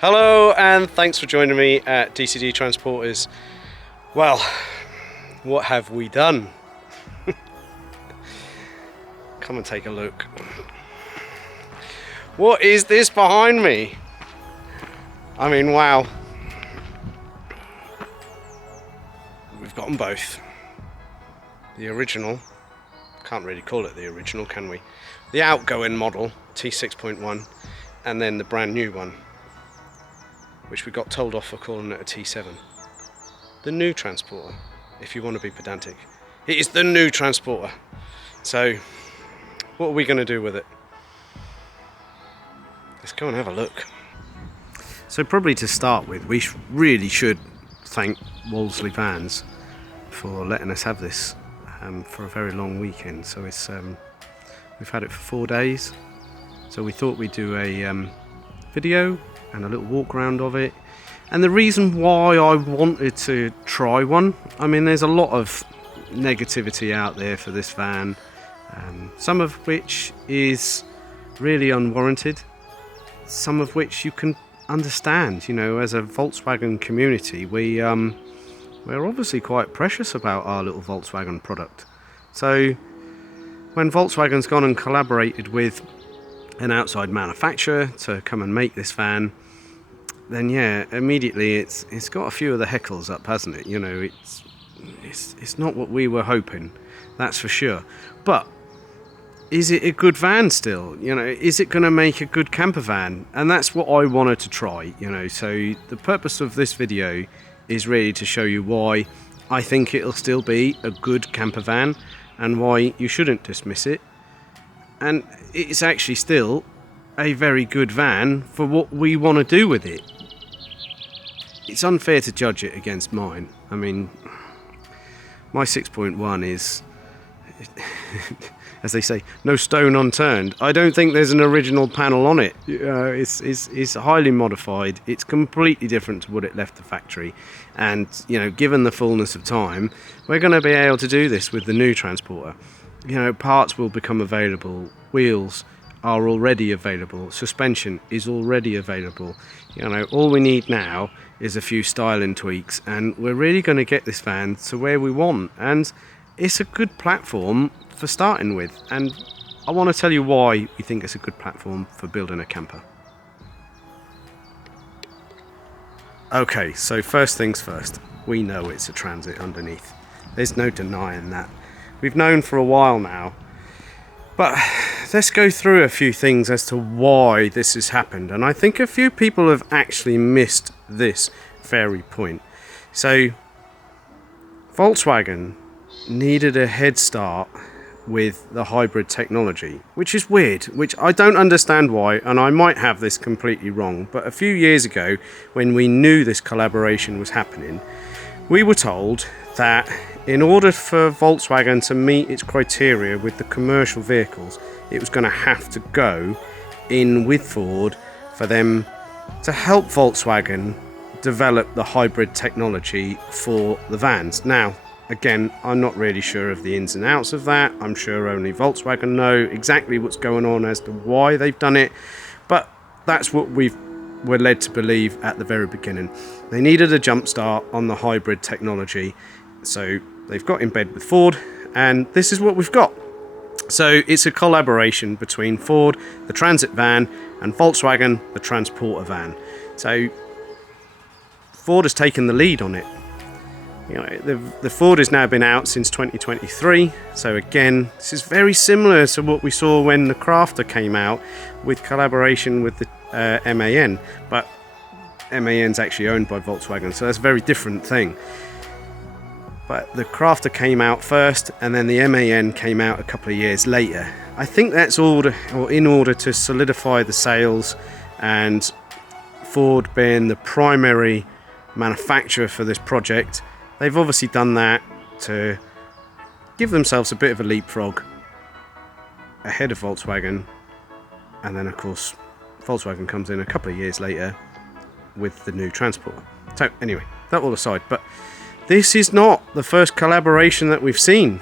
Hello and thanks for joining me at DCD Transporters. Well, what have we done? Come and take a look. What is this behind me? I mean, wow. We've got them both. The original, can't really call it the original, can we? The outgoing model, T6.1, and then the brand new one, which we got told off for calling it a T7. The new Transporter, if you want to be pedantic. It is the new Transporter. So, what are we going to do with it? Let's go and have a look. So probably to start with, we really should thank Wolseley Vans for letting us have this for a very long weekend. So it's we've had it for 4 days. So we thought we'd do a video and a little walk around of it. And the reason why I wanted to try one, I mean, there's a lot of negativity out there for this van, some of which is really unwarranted, some of which you can understand. You know, as a Volkswagen community, we're obviously quite precious about our little Volkswagen product. So when Volkswagen's gone and collaborated with an outside manufacturer to come and make this van, then yeah, immediately it's got a few of the heckles up, hasn't it? You know, it's not what we were hoping, that's for sure. But is it a good van still? You know, is it going to make a good camper van? And that's what I wanted to try, you know. So the purpose of this video is really to show you why I think it'll still be a good camper van and why you shouldn't dismiss it. And it's actually still a very good van for what we want to do with it. It's unfair to judge it against mine. I mean, my 6.1 is, as they say, no stone unturned. I don't think there's an original panel on it. It's highly modified. It's completely different to what it left the factory. And, you know, given the fullness of time, we're going to be able to do this with the new Transporter. You know, parts will become available, wheels are already available, suspension is already available. You know, all we need now is a few styling tweaks, and we're really going to get this van to where we want. And it's a good platform for starting with, and I want to tell you why we think it's a good platform for building a camper. Okay, so first things first, we know it's a Transit underneath. There's no denying that. We've known for a while now, but let's go through a few things as to why this has happened, and I think a few people have actually missed this very point. So Volkswagen needed a head start with the hybrid technology, which is weird, which I don't understand why, and I might have this completely wrong, but a few years ago when we knew this collaboration was happening, we were told that in order for Volkswagen to meet its criteria with the commercial vehicles, it was going to have to go in with Ford for them to help Volkswagen develop the hybrid technology for the vans. Now, again, I'm not really sure of the ins and outs of that. I'm sure only Volkswagen know exactly what's going on as to why they've done it, but that's what we were led to believe at the very beginning. They needed a jump start on the hybrid technology, so they've got in bed with Ford, and this is what we've got. So it's a collaboration between Ford, the Transit van, and Volkswagen, the Transporter van. So Ford has taken the lead on it. You know, the Ford has now been out since 2023, so again, this is very similar to what we saw when the Crafter came out with collaboration with the MAN, but MAN's actually owned by Volkswagen, so that's a very different thing. But the Crafter came out first, and then the MAN came out a couple of years later. I think that's in order to solidify the sales, and Ford being the primary manufacturer for this project, they've obviously done that to give themselves a bit of a leapfrog ahead of Volkswagen. And then, of course, Volkswagen comes in a couple of years later with the new Transporter. So anyway, that all aside, but this is not the first collaboration that we've seen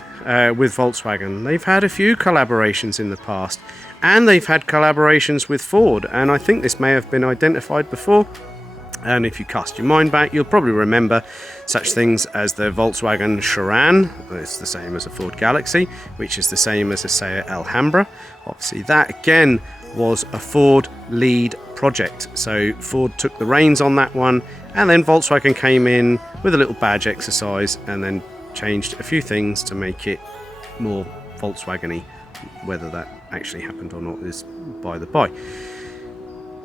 with Volkswagen. They've had a few collaborations in the past, and they've had collaborations with Ford, and I think this may have been identified before. And if you cast your mind back, you'll probably remember such things as the Volkswagen Charan. It's the same as a Ford Galaxy, which is the same as a Seat Alhambra. Obviously, that again was a Ford lead project. So Ford took the reins on that one, and then Volkswagen came in with a little badge exercise and then changed a few things to make it more Volkswagen-y. Whether that actually happened or not is by the by.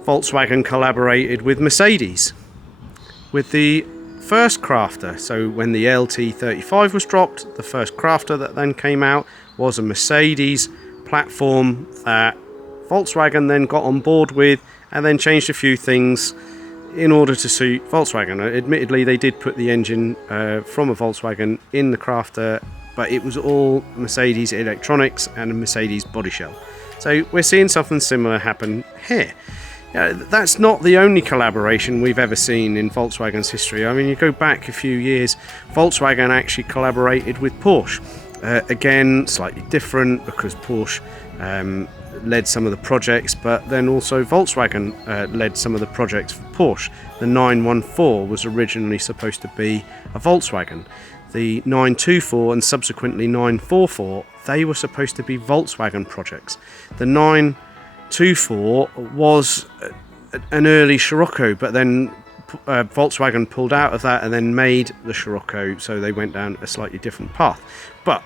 Volkswagen collaborated with Mercedes with the first Crafter. So when the LT35 was dropped, the first Crafter that then came out was a Mercedes platform that Volkswagen then got on board with and then changed a few things in order to suit Volkswagen. Admittedly, they did put the engine from a Volkswagen in the Crafter, but it was all Mercedes electronics and a Mercedes body shell. So we're seeing something similar happen here. That's not the only collaboration we've ever seen in Volkswagen's history. I mean, you go back a few years, Volkswagen actually collaborated with Porsche. Again, slightly different because Porsche led some of the projects, but then also Volkswagen led some of the projects for Porsche. The 914 was originally supposed to be a Volkswagen. The 924 and subsequently 944, they were supposed to be Volkswagen projects. The 924 was an early Scirocco, but then Volkswagen pulled out of that and then made the Scirocco, so they went down a slightly different path. But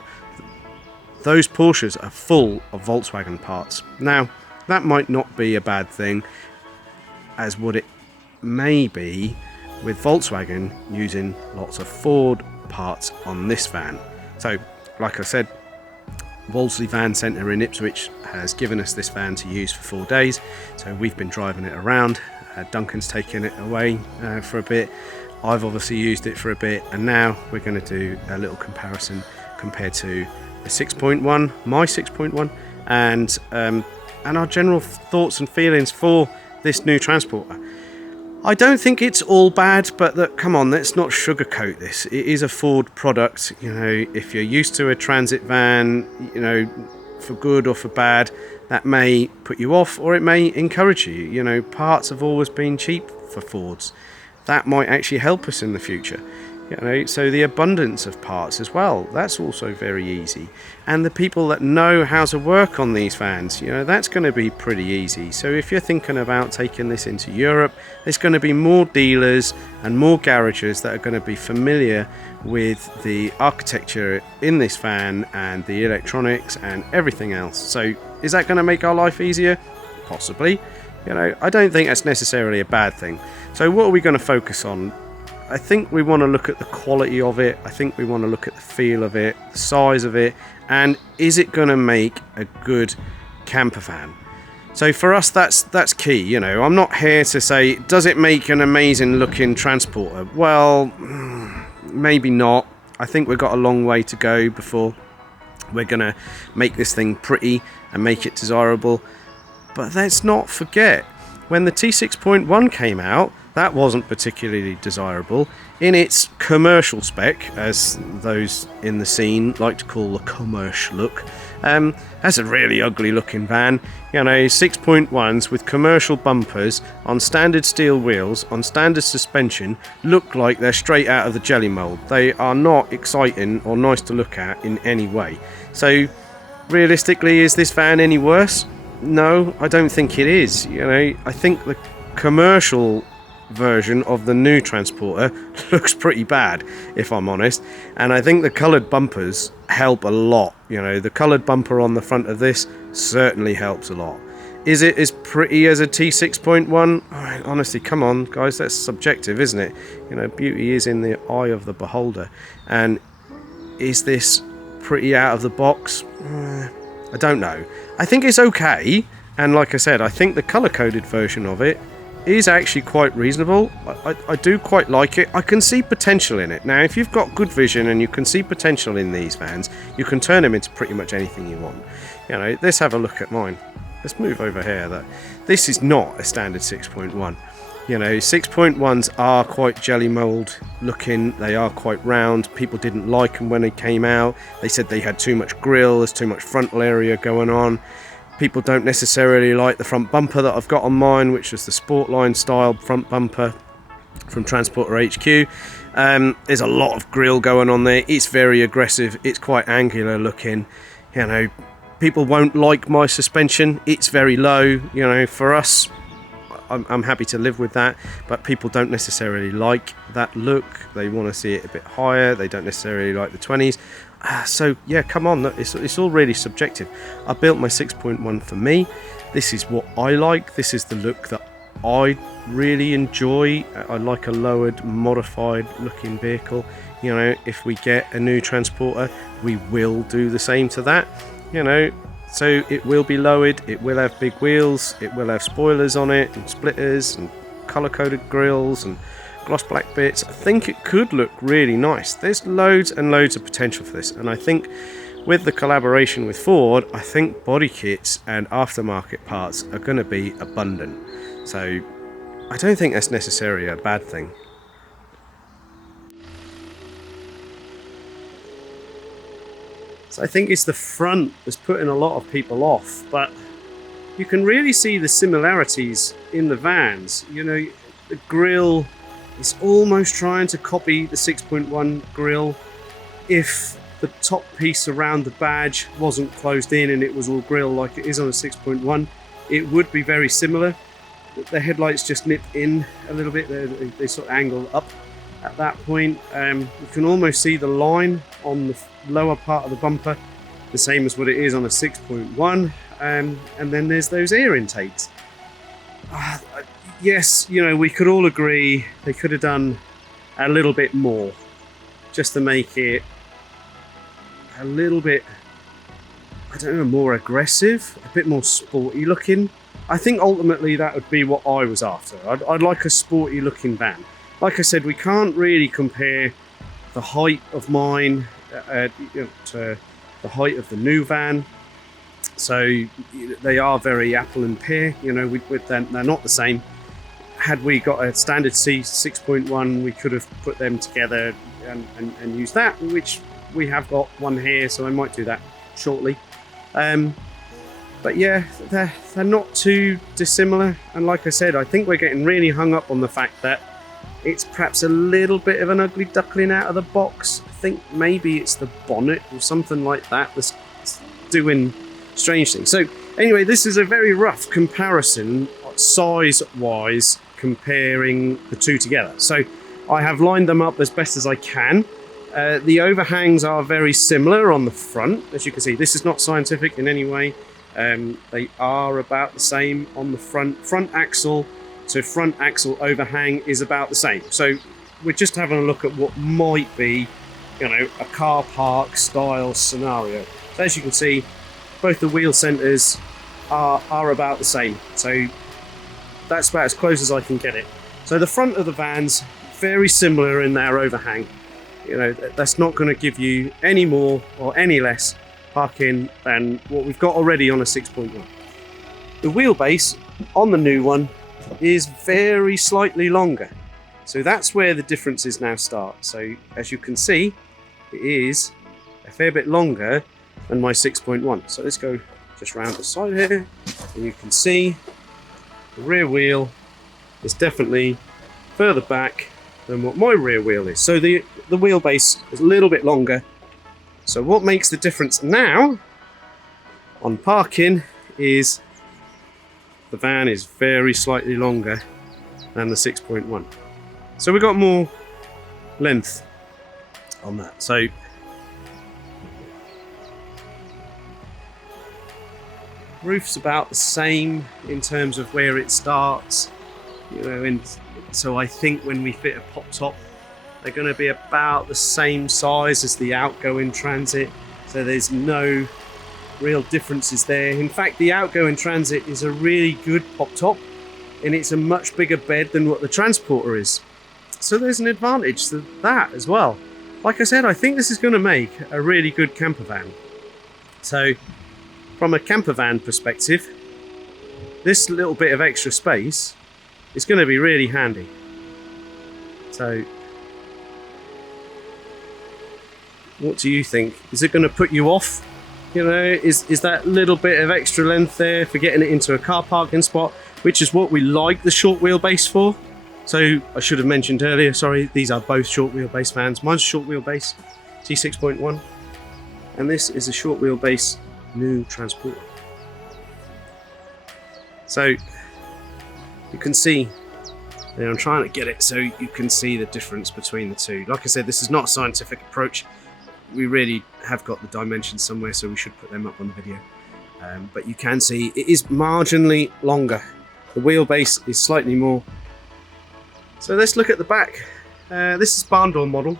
those Porsches are full of Volkswagen parts. Now, that might not be a bad thing, as what it may be with Volkswagen using lots of Ford parts on this van. So, like I said, Wolseley Van Centre in Ipswich has given us this van to use for 4 days, so we've been driving it around. Duncan's taken it away for a bit. I've obviously used it for a bit, and now we're going to do a little comparison compared to the 6.1, my 6.1, and our general thoughts and feelings for this new Transporter. I don't think it's all bad, but look, come on, let's not sugarcoat this. It is a Ford product. You know, if you're used to a transit van, you know, for good or for bad, that may put you off or it may encourage you. You know, parts have always been cheap for Fords. That might actually help us in the future. You know, so the abundance of parts as well, that's also very easy. And the people that know how to work on these vans, you know, that's going to be pretty easy. So if you're thinking about taking this into Europe, there's going to be more dealers and more garages that are going to be familiar with the architecture in this van and the electronics and everything else. So is that going to make our life easier? Possibly. You know, I don't think that's necessarily a bad thing. So what are we going to focus on? I think we want to look at the quality of it. I think we want to look at the feel of it, the size of it, and is it going to make a good camper van? So for us, that's key. You know, I'm not here to say, does it make an amazing looking Transporter? Well, maybe not. I think we've got a long way to go before we're going to make this thing pretty and make it desirable. But let's not forget, when the T6.1 came out, that wasn't particularly desirable in its commercial spec, as those in the scene like to call the commercial look. That's a really ugly looking van. You know, 6.1s with commercial bumpers on standard steel wheels on standard suspension look like they're straight out of the jelly mold. They are not exciting or nice to look at in any way. So realistically, is this van any worse? No, I don't think it is. You know, I think the commercial version of the new Transporter looks pretty bad, if I'm honest, and I think the coloured bumpers help a lot. You know, the coloured bumper on the front of this certainly helps a lot. Is it as pretty as a T6.1? Honestly, come on guys, that's subjective, isn't it? You know, beauty is in the eye of the beholder. And is this pretty out of the box? I don't know. I think it's okay, and like I said, I think the colour-coded version of it is actually quite reasonable. I do quite like it. I can see potential in it. Now, if you've got good vision and you can see potential in these vans, you can turn them into pretty much anything you want. You know, let's have a look at mine. Let's move over here. This is not a standard 6.1. You know, 6.1s are quite jelly mold looking. They are quite round. People didn't like them when they came out. They said they had too much grille, there's too much frontal area going on. People don't necessarily like the front bumper that I've got on mine, which is the Sportline style front bumper from Transporter HQ. There's a lot of grille going on there. It's very aggressive. It's quite angular looking. You know, people won't like my suspension. It's very low. You know, for us, I'm happy to live with that, but people don't necessarily like that look. They want to see it a bit higher. They don't necessarily like the 20s. So yeah, come on, it's all really subjective. I built my 6.1 for me. This is what I like. This is the look that I really enjoy. I like a lowered, modified looking vehicle. You know, if we get a new Transporter, we will do the same to that. You know, so it will be lowered, it will have big wheels, it will have spoilers on it, and splitters, and colour-coded grills, and gloss black bits. I think it could look really nice. There's loads and loads of potential for this, and I think with the collaboration with Ford, I think body kits and aftermarket parts are going to be abundant. So I don't think that's necessarily a bad thing. So I think it's the front that's putting a lot of people off, but you can really see the similarities in the vans. You know, the grille is almost trying to copy the 6.1 grille. If the top piece around the badge wasn't closed in and it was all grille like it is on a 6.1, it would be very similar. The headlights just nip in a little bit, they sort of angle up at that point. You can almost see the line on the lower part of the bumper, the same as what it is on a 6.1, and then there's those air intakes. Yes, you know, we could all agree they could have done a little bit more just to make it a little bit, I don't know, more aggressive, a bit more sporty looking. I think ultimately that would be what I was after. I'd like a sporty looking van. Like I said, we can't really compare the height of mine to the height of the new van. So they are very apple and pear. You know, they're not the same. Had we got a standard C 6.1, we could have put them together and used that, which we have got one here, so I might do that shortly. But yeah, they're not too dissimilar. And like I said, I think we're getting really hung up on the fact that it's perhaps a little bit of an ugly duckling out of the box. I think maybe it's the bonnet or something like that that's doing strange things. So anyway, this is a very rough comparison size-wise, comparing the two together. So I have lined them up as best as I can. The overhangs are very similar on the front. As you can see, this is not scientific in any way. They are about the same on the front axle. So front axle overhang is about the same. So we're just having a look at what might be, you know, a car park style scenario. So as you can see, both the wheel centers are about the same. So that's about as close as I can get it. So the front of the van's very similar in their overhang. You know, that's not going to give you any more or any less parking than what we've got already on a 6.1. The wheelbase on the new one is very slightly longer. So that's where the differences now start. So as you can see, it is a fair bit longer than my 6.1. So let's go just round the side here, and you can see the rear wheel is definitely further back than what my rear wheel is. So the wheelbase is a little bit longer. So what makes the difference now on parking is the van is very slightly longer than the 6.1. So we've got more length on that. So roof's about the same in terms of where it starts, you know, and so I think when we fit a pop top, they're going to be about the same size as the outgoing Transit. So there's no real differences there. In fact, the outgoing Transit is a really good pop top, and it's a much bigger bed than what the Transporter is. So there's an advantage to that as well. Like I said, I think this is going to make a really good camper van. So from a camper van perspective, this little bit of extra space it's going to be really handy. So what do you think? Is it going to put you off? You know, is that little bit of extra length there for getting it into a car parking spot, which is what we like the short wheelbase for. So I should have mentioned earlier, sorry, these are both short wheelbase vans. Mine's short wheelbase, T6.1, and this is a short wheelbase new Transporter. So you can see, I'm trying to get it so you can see the difference between the two. Like I said, this is not a scientific approach. We really have got the dimensions somewhere, so we should put them up on the video. But you can see it is marginally longer. The wheelbase is slightly more. So let's look at the back. This is barn door model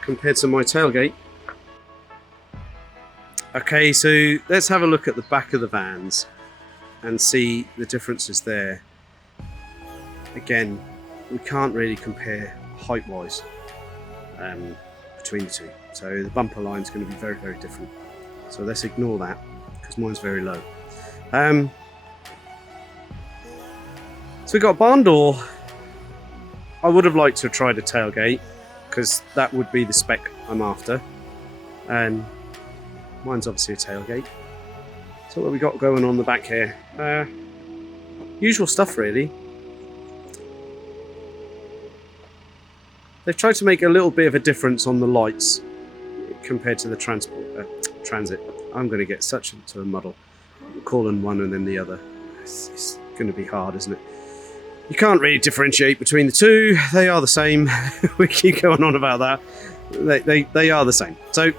compared to my tailgate. Okay, so let's have a look at the back of the vans and see the differences there. Again, we can't really compare height-wise between the two. So the bumper line is going to be very, very different. So let's ignore that because mine's very low. So we got a barn door. I would have liked to have tried a tailgate because that would be the spec I'm after. And mine's obviously a tailgate. So what have we got going on the back here? Usual stuff really. They've tried to make a little bit of a difference on the lights compared to the Transit. I'm going to get such into a muddle. Calling one and then the other. It's going to be hard, isn't it? You can't really differentiate between the two. They are the same. We keep going on about that. They are the same. So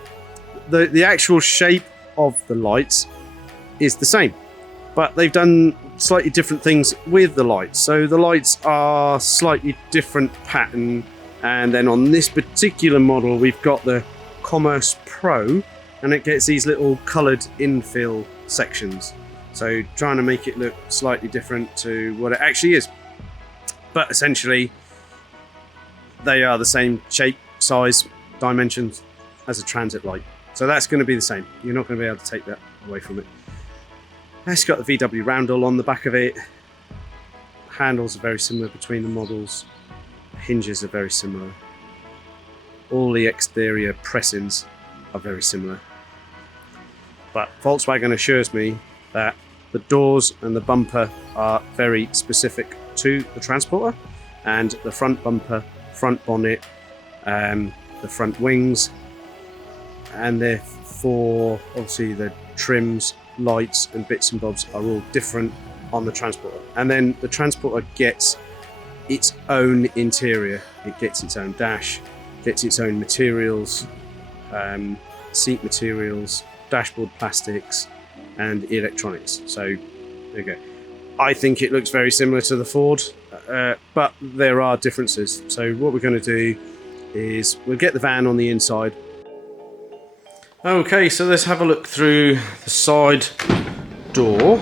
the actual shape of the lights is the same, but they've done slightly different things with the lights. So the lights are slightly different pattern, and then on this particular model we've got the Commerce Pro, and it gets these little coloured infill sections. So trying to make it look slightly different to what it actually is. But essentially, they are the same shape, size, dimensions as a Transit light. So that's going to be the same. You're not going to be able to take that away from it. It's got the VW roundel on the back of it. Handles are very similar between the models. Hinges are very similar. All the exterior pressings are very similar. But Volkswagen assures me that the doors and the bumper are very specific to the Transporter, and the front bumper, front bonnet, the front wings, and therefore obviously the trims, lights and bits and bobs are all different on the Transporter. And then the Transporter gets its own interior. It gets its own dash, gets its own materials, seat materials, dashboard plastics and electronics. So there you go. I think it looks very similar to the Ford, but there are differences. So what we're going to do is we'll get the van on the inside. Okay, so let's have a look through the side door.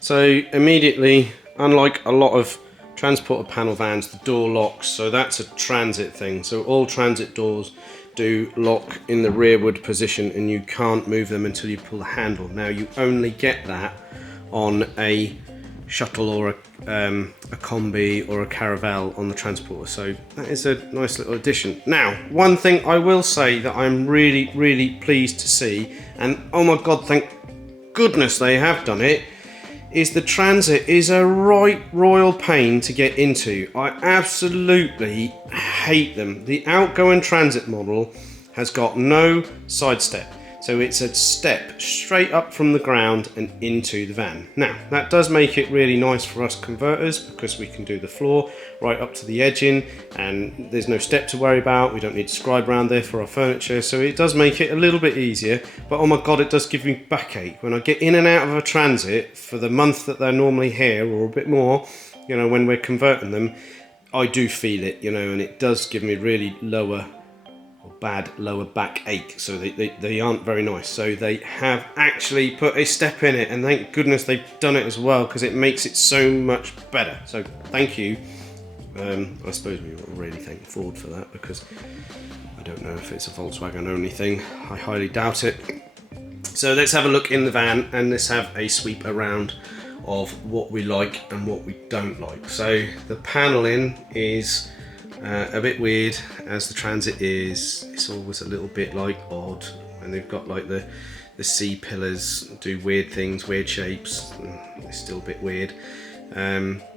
So immediately, unlike a lot of Transporter panel vans, the door locks. So that's a Transit thing. So all Transit doors do lock in the rearward position, and you can't move them until you pull the handle. Now you only get that on a shuttle or a combi or a caravel on the Transporter. So that is a nice little addition. Now, one thing I will say that I'm really, really pleased to see, and oh my God, thank goodness they have done it, is the Transit is a right royal pain to get into. I absolutely hate them. The outgoing Transit model has got no side step. So it's a step straight up from the ground and into the van. Now, that does make it really nice for us converters because we can do the floor right up to the edging and there's no step to worry about. We don't need to scribe around there for our furniture. So it does make it a little bit easier, but oh my God, it does give me backache. When I get in and out of a Transit for the month that they're normally here or a bit more, you know, when we're converting them, I do feel it, you know, and it does give me really bad lower back ache. So they aren't very nice. So they have actually put a step in it, and thank goodness they've done it as well because it makes it so much better. So thank you. I suppose we will really thank Ford for that because I don't know if it's a Volkswagen only thing. I highly doubt it. So let's have a look in the van and let's have a sweep around of what we like and what we don't like. So the paneling is a bit weird, as the Transit is. It's always a little bit like odd, and they've got like the C pillars do weird things, weird shapes. It's still a bit weird,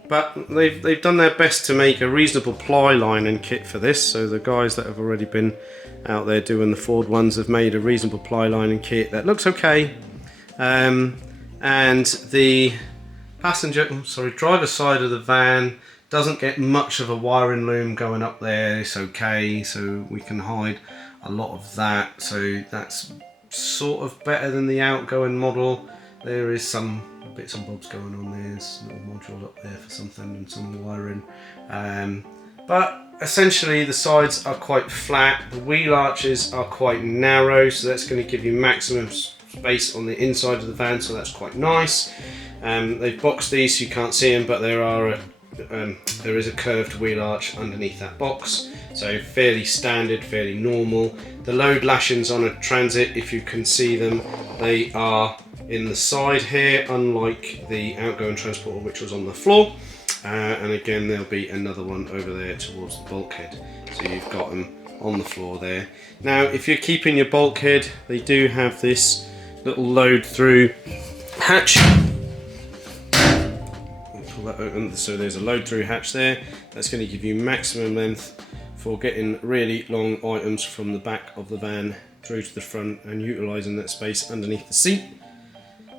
but they've done their best to make a reasonable ply line and kit for this. So the guys that have already been out there doing the Ford ones have made a reasonable ply line and kit that looks okay. And the driver's side of the van doesn't get much of a wiring loom going up there. It's okay, so we can hide a lot of that. So that's sort of better than the outgoing model. There is some bits and bobs going on there. There's a little module up there for something and some wiring. But essentially the sides are quite flat. The wheel arches are quite narrow, so that's going to give you maximum space on the inside of the van, so that's quite nice. They've boxed these so you can't see them, but there is a curved wheel arch underneath that box, so fairly standard, fairly normal. The load lashings on a Transit, if you can see them, they are in the side here, unlike the outgoing Transporter which was on the floor. And again, there'll be another one over there towards the bulkhead, so you've got them on the floor there. Now if you're keeping your bulkhead, they do have this little load through hatch. Pull that open, so there's a load through hatch there. That's going to give you maximum length for getting really long items from the back of the van through to the front and utilising that space underneath the seat.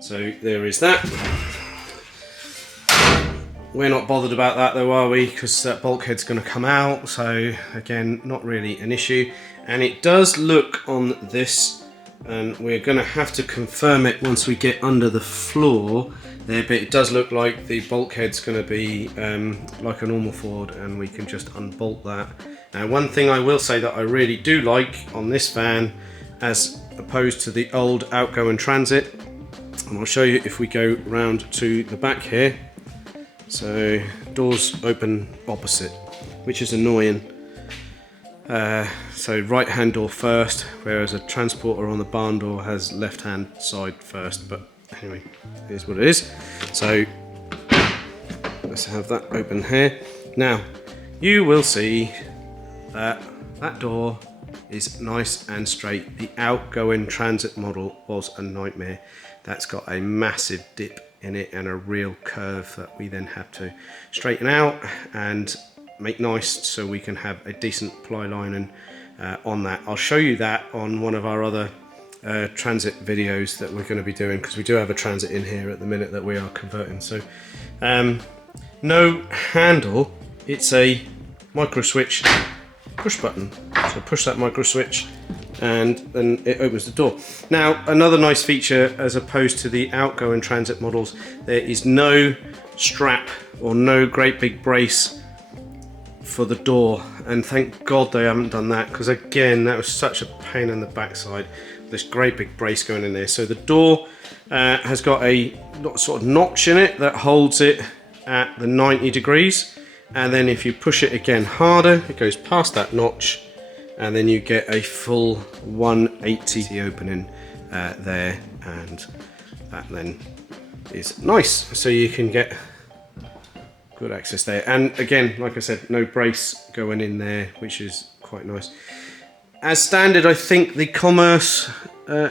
So there is that. We're not bothered about that though, are we? Because that bulkhead's going to come out, so again, not really an issue. And it does look on this, and we're going to have to confirm it once we get under the floor there, but it does look like the bulkhead's going to be like a normal Ford, and we can just unbolt that. Now one thing I will say that I really do like on this van, as opposed to the old outgoing Transit, and I'll show you if we go round to the back here. So doors open opposite, which is annoying. So right hand door first, whereas a Transporter on the barn door has left hand side first, but anyway, it is what it is. So let's have that open here. Now you will see that that door is nice and straight. The outgoing Transit model was a nightmare. That's got a massive dip in it and a real curve that we then have to straighten out and make nice, so we can have a decent ply lining on that. I'll show you that on one of our other Transit videos that we're going to be doing, because we do have a Transit in here at the minute that we are converting. So no handle, it's a micro switch push button, so push that micro switch and then it opens the door. Now another nice feature, as opposed to the outgoing Transit models, there is no strap or no great big brace for the door, and thank God they haven't done that, because again that was such a pain in the backside, this great big brace going in there. So the door has got a sort of notch in it that holds it at the 90 degrees, and then if you push it again harder, it goes past that notch, and then you get a full 180 opening there, and that then is nice, so you can get good access there. And again, like I said, no brace going in there, which is quite nice. As standard, I think the Commerce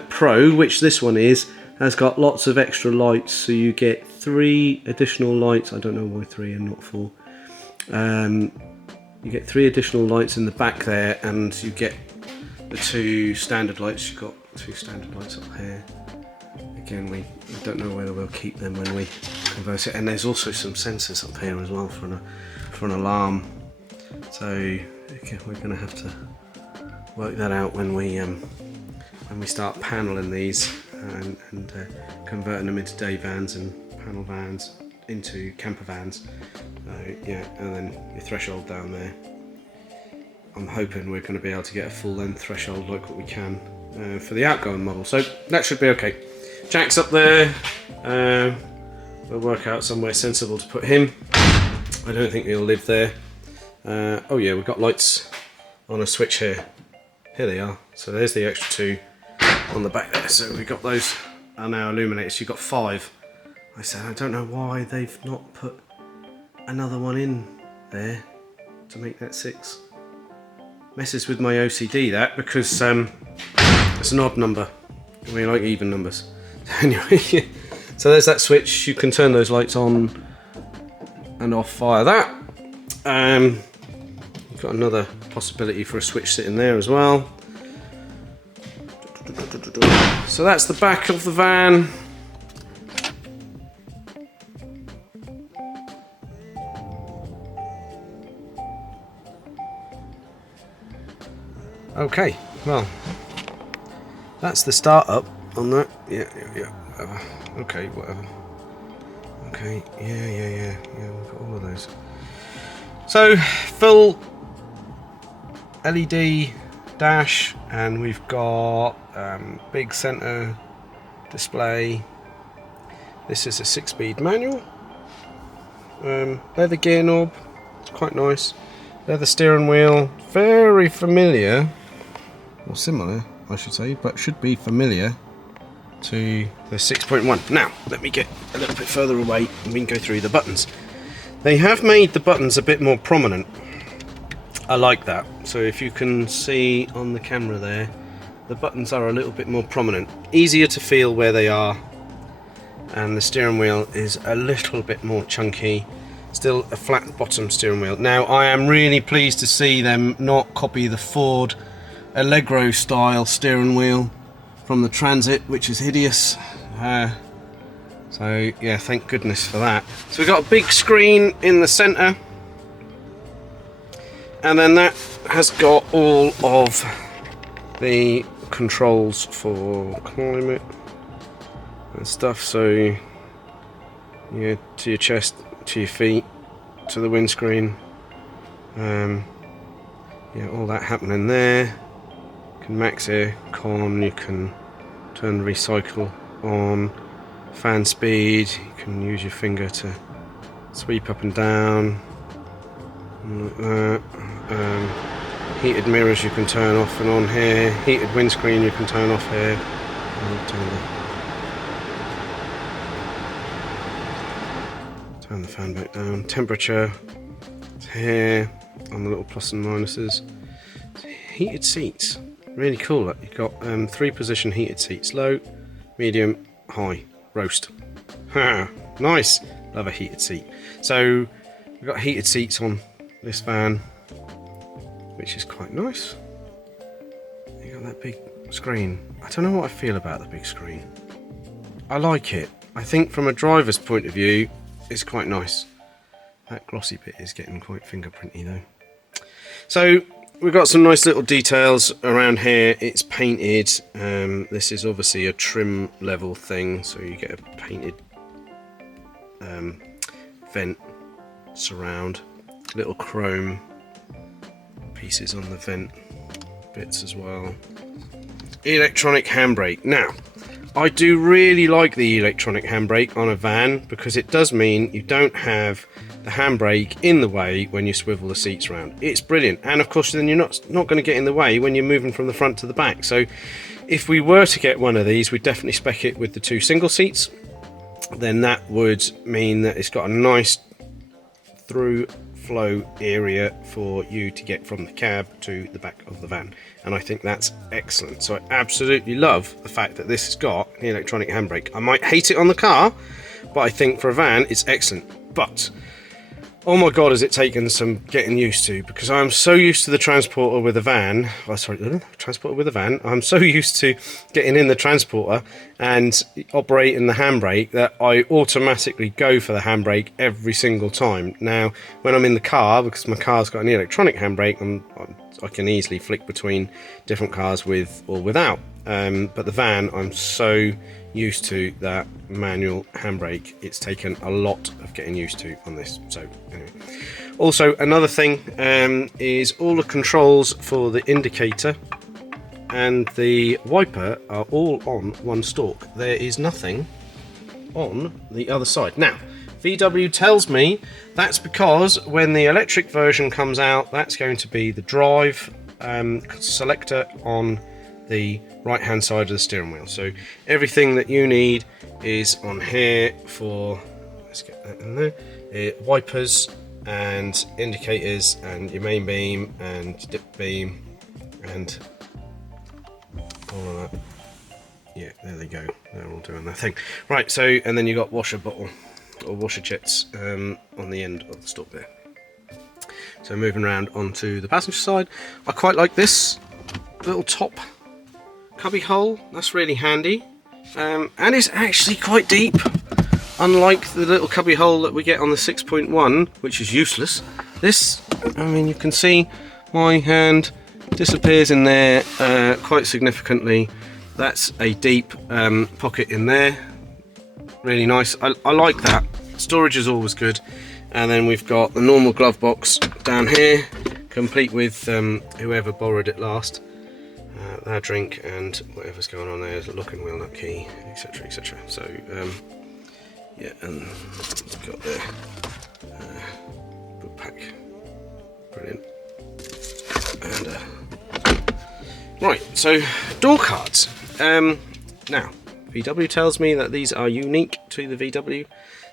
Pro, which this one is, has got lots of extra lights, so you get 3 additional lights. I don't know why 3 and not 4. You get 3 additional lights in the back there, and you get the 2 standard lights. You've got 2 standard lights up here. Again, we don't know whether we'll keep them when we convert it. And there's also some sensors up here as well for an alarm. So okay, we're going to have to work that out when we start paneling these and converting them into day vans and panel vans into camper vans. Yeah, and then your threshold down there. I'm hoping we're going to be able to get a full length threshold like what we can for the outgoing model, so that should be okay. Jack's up there. We'll work out somewhere sensible to put him. I don't think he'll live there. Oh yeah, we've got lights on a switch here. Here they are. So there's the extra 2 on the back there. So we've got those are now illuminated. So you've got 5. I said, I don't know why they've not put another one in there to make that 6. Messes with my OCD that, because it's an odd number. We like even numbers. Anyway, so there's that switch. You can turn those lights on and off via that. You've got another possibility for a switch sitting there as well. So that's the back of the van. Okay, well, that's the start up on that. Yeah, whatever. Okay, whatever. Okay, yeah, we've got all of those. So, full LED dash, and we've got big center display. This is a 6-speed manual. Leather gear knob, it's quite nice. Leather steering wheel, very familiar, or similar I should say, but should be familiar to the 6.1. Now, let me get a little bit further away and we can go through the buttons. They have made the buttons a bit more prominent. I like that. So if you can see on the camera there, the buttons are a little bit more prominent. Easier to feel where they are. And the steering wheel is a little bit more chunky. Still a flat bottom steering wheel. Now, I am really pleased to see them not copy the Ford Allegro style steering wheel from the Transit, which is hideous. So yeah, thank goodness for that. So we've got a big screen in the center, and then that has got all of the controls for climate and stuff. So yeah, to your chest, to your feet, to the windscreen. Yeah, all that happening there. You can max air con, you can turn recycle on, fan speed, you can use your finger to sweep up and down, like that. Heated mirrors you can turn off and on here, heated windscreen you can turn off here. Turn the fan back down. Temperature here on the little plus and minuses. Heated seats. Really cool. Look, you've got 3 position heated seats: low, medium, high, roast. Nice. Love a heated seat. So we've got heated seats on this van, which is quite nice. You got that big screen. I don't know what I feel about the big screen. I like it. I think from a driver's point of view, it's quite nice. That glossy bit is getting quite fingerprinty though. So we've got some nice little details around here. It's painted. This is obviously a trim level thing, so you get a painted vent surround. Little chrome pieces on the vent bits as well. Electronic handbrake. Now, I do really like the electronic handbrake on a van, because it does mean you don't have the handbrake in the way when you swivel the seats around. It's brilliant, and of course then you're not going to get in the way when you're moving from the front to the back. So if we were to get one of these, we'd definitely spec it with the 2 single seats. Then that would mean that it's got a nice through flow area for you to get from the cab to the back of the van, and I think that's excellent. So I absolutely love the fact that this has got an electronic handbrake. I might hate it on the car, but I think for a van it's excellent. But oh my god, has it taken some getting used to, because I'm so used to the Transporter with a van. Transporter with a van. I'm so used to getting in the Transporter and operating the handbrake that I automatically go for the handbrake every single time. Now, when I'm in the car, because my car's got an electronic handbrake, I can easily flick between different cars with or without. But the van, I'm so used to that manual handbrake. It's taken a lot of getting used to on this. So anyway, also another thing is all the controls for the indicator and the wiper are all on one stalk. There is nothing on the other side. Now, VW tells me that's because when the electric version comes out, that's going to be the drive selector on the right hand side of the steering wheel. So everything that you need is on here for, let's get that in there, wipers and indicators and your main beam and dip beam and all of that. Yeah, there they go, they're all doing their thing. Right, so, and then you got washer bottle or washer jets on the end of the stalk there. So moving around onto the passenger side, I quite like this little top cubby hole, that's really handy, and it's actually quite deep, unlike the little cubby hole that we get on the 6.1, which is useless. This, I mean, you can see my hand disappears in there quite significantly. That's a deep pocket in there, really nice. I like that. Storage is always good. And then we've got the normal glove box down here, complete with whoever borrowed it last, their drink and whatever's going on there, the locking wheel nut key, etc, etc. So yeah, and we've got the book pack, brilliant. And right, so door cards. Now, VW tells me that these are unique to the VW.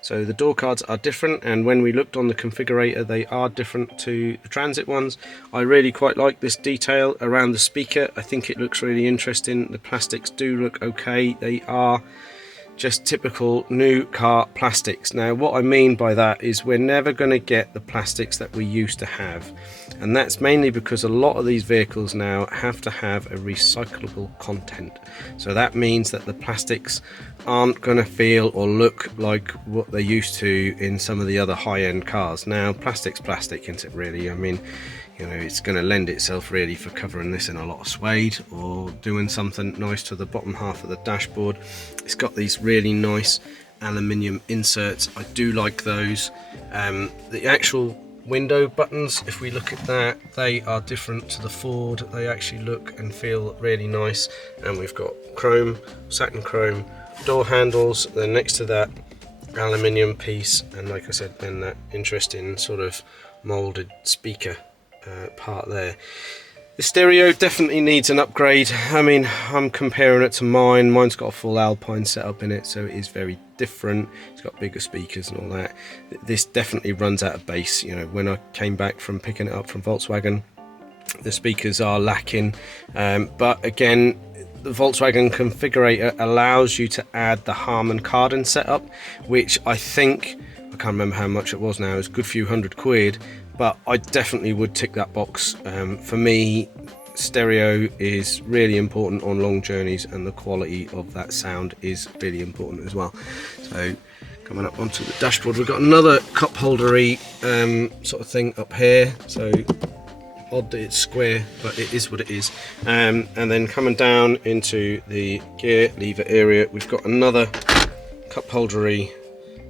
So the door cards are different, and when we looked on the configurator, they are different to the Transit ones. I really quite like this detail around the speaker. I think it looks really interesting. The plastics do look okay. They are just typical new car plastics. Now, what I mean by that is we're never going to get the plastics that we used to have, and that's mainly because a lot of these vehicles now have to have a recyclable content. So that means that the plastics aren't going to feel or look like what they used to in some of the other high-end cars. Now, plastic's plastic, isn't it, really? I mean, you know, it's going to lend itself really for covering this in a lot of suede or doing something nice to the bottom half of the dashboard. It's got these really nice aluminium inserts. I do like those. The actual window buttons, if we look at that, they are different to the Ford. They actually look and feel really nice. And we've got chrome, satin chrome door handles, then next to that aluminium piece, and like I said, then that interesting sort of molded speaker part there. The stereo definitely needs an upgrade. I mean, I'm comparing it to mine. Mine's got a full Alpine setup in it, so it is very different. It's got bigger speakers and all that. This definitely runs out of bass. You know, when I came back from picking it up from Volkswagen, the speakers are lacking, but again, the Volkswagen configurator allows you to add the Harman Kardon setup, which I think, I can't remember how much it was now, it's a good few £100, but I definitely would tick that box. For me, stereo is really important on long journeys, and the quality of that sound is really important as well. So coming up onto the dashboard, we've got another cup holdery sort of thing up here. So odd that it's square, but it is what it is. And then coming down into the gear lever area, we've got another cup holdery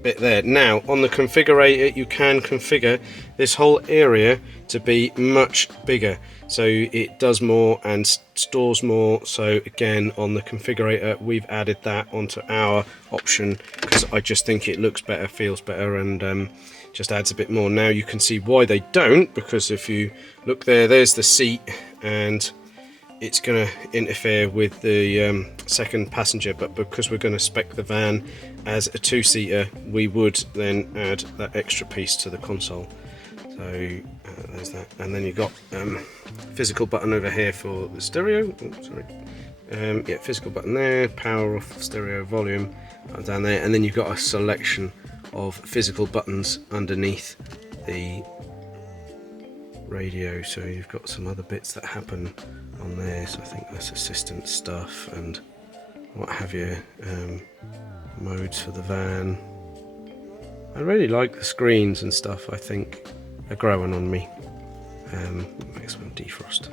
bit there. Now on the configurator, you can configure this whole area to be much bigger, so it does more and stores more. So again, on the configurator, we've added that onto our option because I just think it looks better, feels better, and just adds a bit more. Now you can see why they don't, because if you look there, there's the seat, and it's going to interfere with the second passenger, but because we're going to spec the van as a two-seater, we would then add that extra piece to the console. So there's that, and then you've got physical button over here for the stereo. Oh, sorry. Yeah, physical button there, power off, stereo, volume down there, and then you've got a selection of physical buttons underneath the radio. So you've got some other bits that happen on there, so I think that's assistant stuff and what have you. Modes for the van. I really like the screens and stuff. I think they're growing on me. Maximum defrost.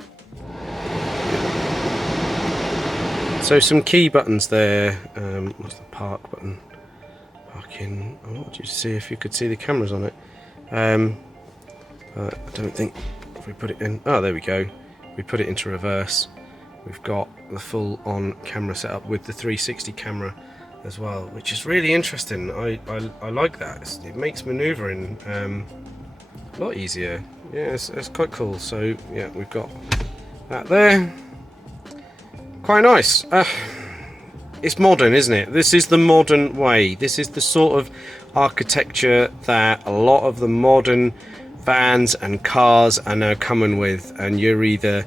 So some key buttons there. What's the park button? Parking. I wanted you to see if you could see the cameras on it. But I don't think if we put it in. Oh, there we go. We put it into reverse. We've got the full on camera setup with the 360 camera as well, which is really interesting. I like that. It makes manoeuvring a lot easier. Yeah, it's quite cool. So yeah, we've got that there. quite nice. It's modern, isn't it? This is the modern way. This is the sort of architecture that a lot of the modern vans and cars are now coming with, and you're either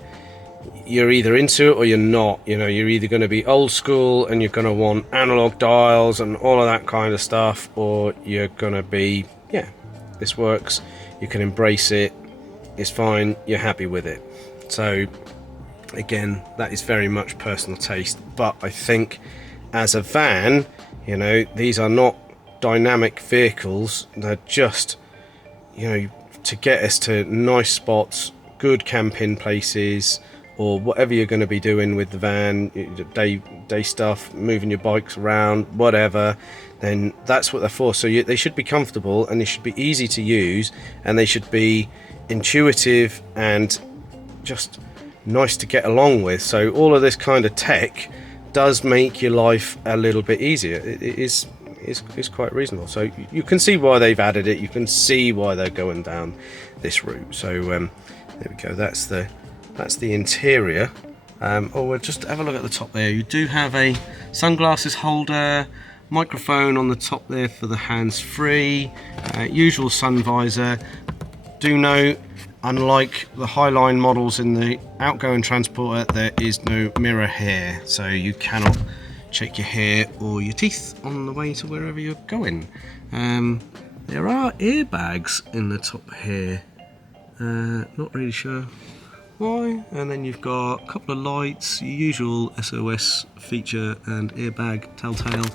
into it or you're not. You know, you're either going to be old school and you're going to want analog dials and all of that kind of stuff, or you're going to be, yeah, this works, you can embrace it, it's fine, you're happy with it. So again, that is very much personal taste, but I think as a van, you know, these are not dynamic vehicles, they're just, you know, to get us to nice spots, good camping places, or whatever you're going to be doing with the van, day stuff, moving your bikes around, whatever, then that's what they're for. So they should be comfortable, and they should be easy to use, and they should be intuitive and just nice to get along with. So all of this kind of tech does make your life a little bit easier. It is quite reasonable. So you can see why they've added it. You can see why they're going down this route. So there we go. That's the interior. We'll just have a look at the top there. You do have a sunglasses holder, microphone on the top there for the hands-free, usual sun visor. Do note, unlike the Highline models in the outgoing Transporter, there is no mirror here, so you cannot check your hair or your teeth on the way to wherever you're going. There are airbags in the top here, not really sure why. And then you've got a couple of lights, your usual SOS feature and airbag telltale.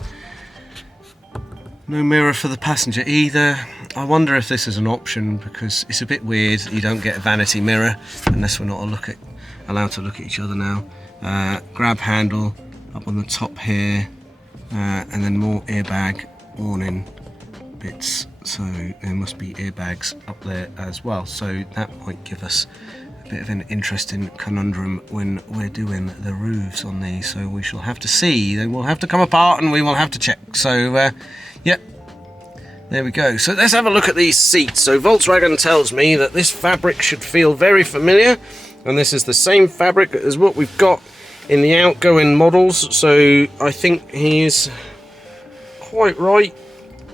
No mirror for the passenger either. I wonder if this is an option, because it's a bit weird. You don't get a vanity mirror unless we're not allowed to look at each other now. Grab handle up on the top here, and then more airbag warning bits. So there must be airbags up there as well. So that might give us a bit of an interesting conundrum when we're doing the roofs on these. So we shall have to see. They will have to come apart and we will have to check. So yep, there we go. So let's have a look at these seats. So Volkswagen tells me that this fabric should feel very familiar, and this is the same fabric as what we've got in the outgoing models. So I think he is quite right.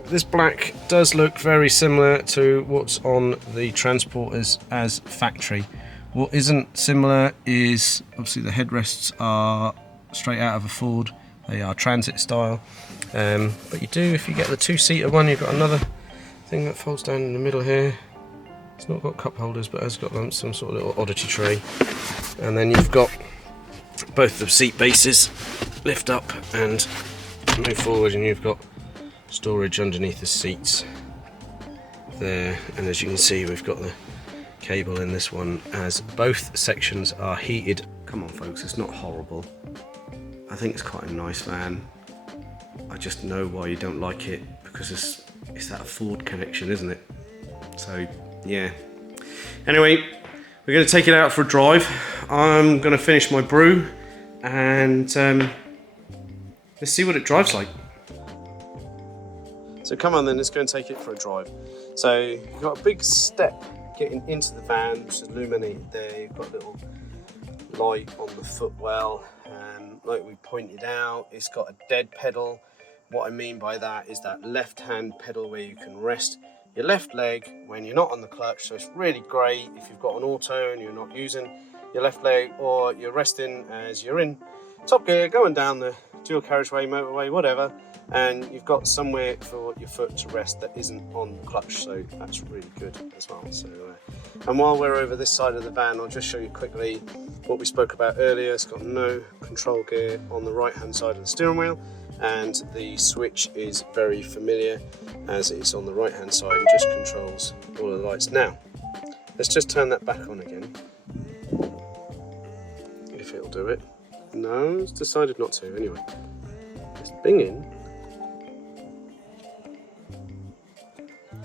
This black does look very similar to what's on the Transporters as factory. What isn't similar is obviously the headrests are straight out of a Ford. They are transit style. But you do, if you get the two-seater one, you've got another thing that folds down in the middle here. It's not got cup holders, but has got some sort of little oddity tray. And then you've got both the seat bases lift up and move forward, and you've got storage underneath the seats there. And as you can see, we've got the cable in this one, as both sections are heated. Come on folks, it's not horrible. I think it's quite a nice van. I just know why you don't like it, because it's that Ford connection, isn't it? So yeah. Anyway, we're going to take it out for a drive. I'm going to finish my brew, and let's see what it drives like. So come on then, let's go and take it for a drive. So you've got a big step getting into the van, which is illuminated there. You've got a little light on the footwell. Like we pointed out, it's got a dead pedal. What I mean by that is that left-hand pedal where you can rest your left leg when you're not on the clutch. So it's really great if you've got an auto and you're not using your left leg, or you're resting as you're in top gear going down the dual carriageway, motorway, whatever, and you've got somewhere for your foot to rest that isn't on the clutch. So that's really good as well. So and while we're over this side of the van, I'll just show you quickly what we spoke about earlier. It's got no control gear on the right hand side of the steering wheel, and the switch is very familiar, as it's on the right hand side and just controls all of the lights. Now let's just turn that back on again, if it'll do it. No, it's decided not to. Anyway, it's binging.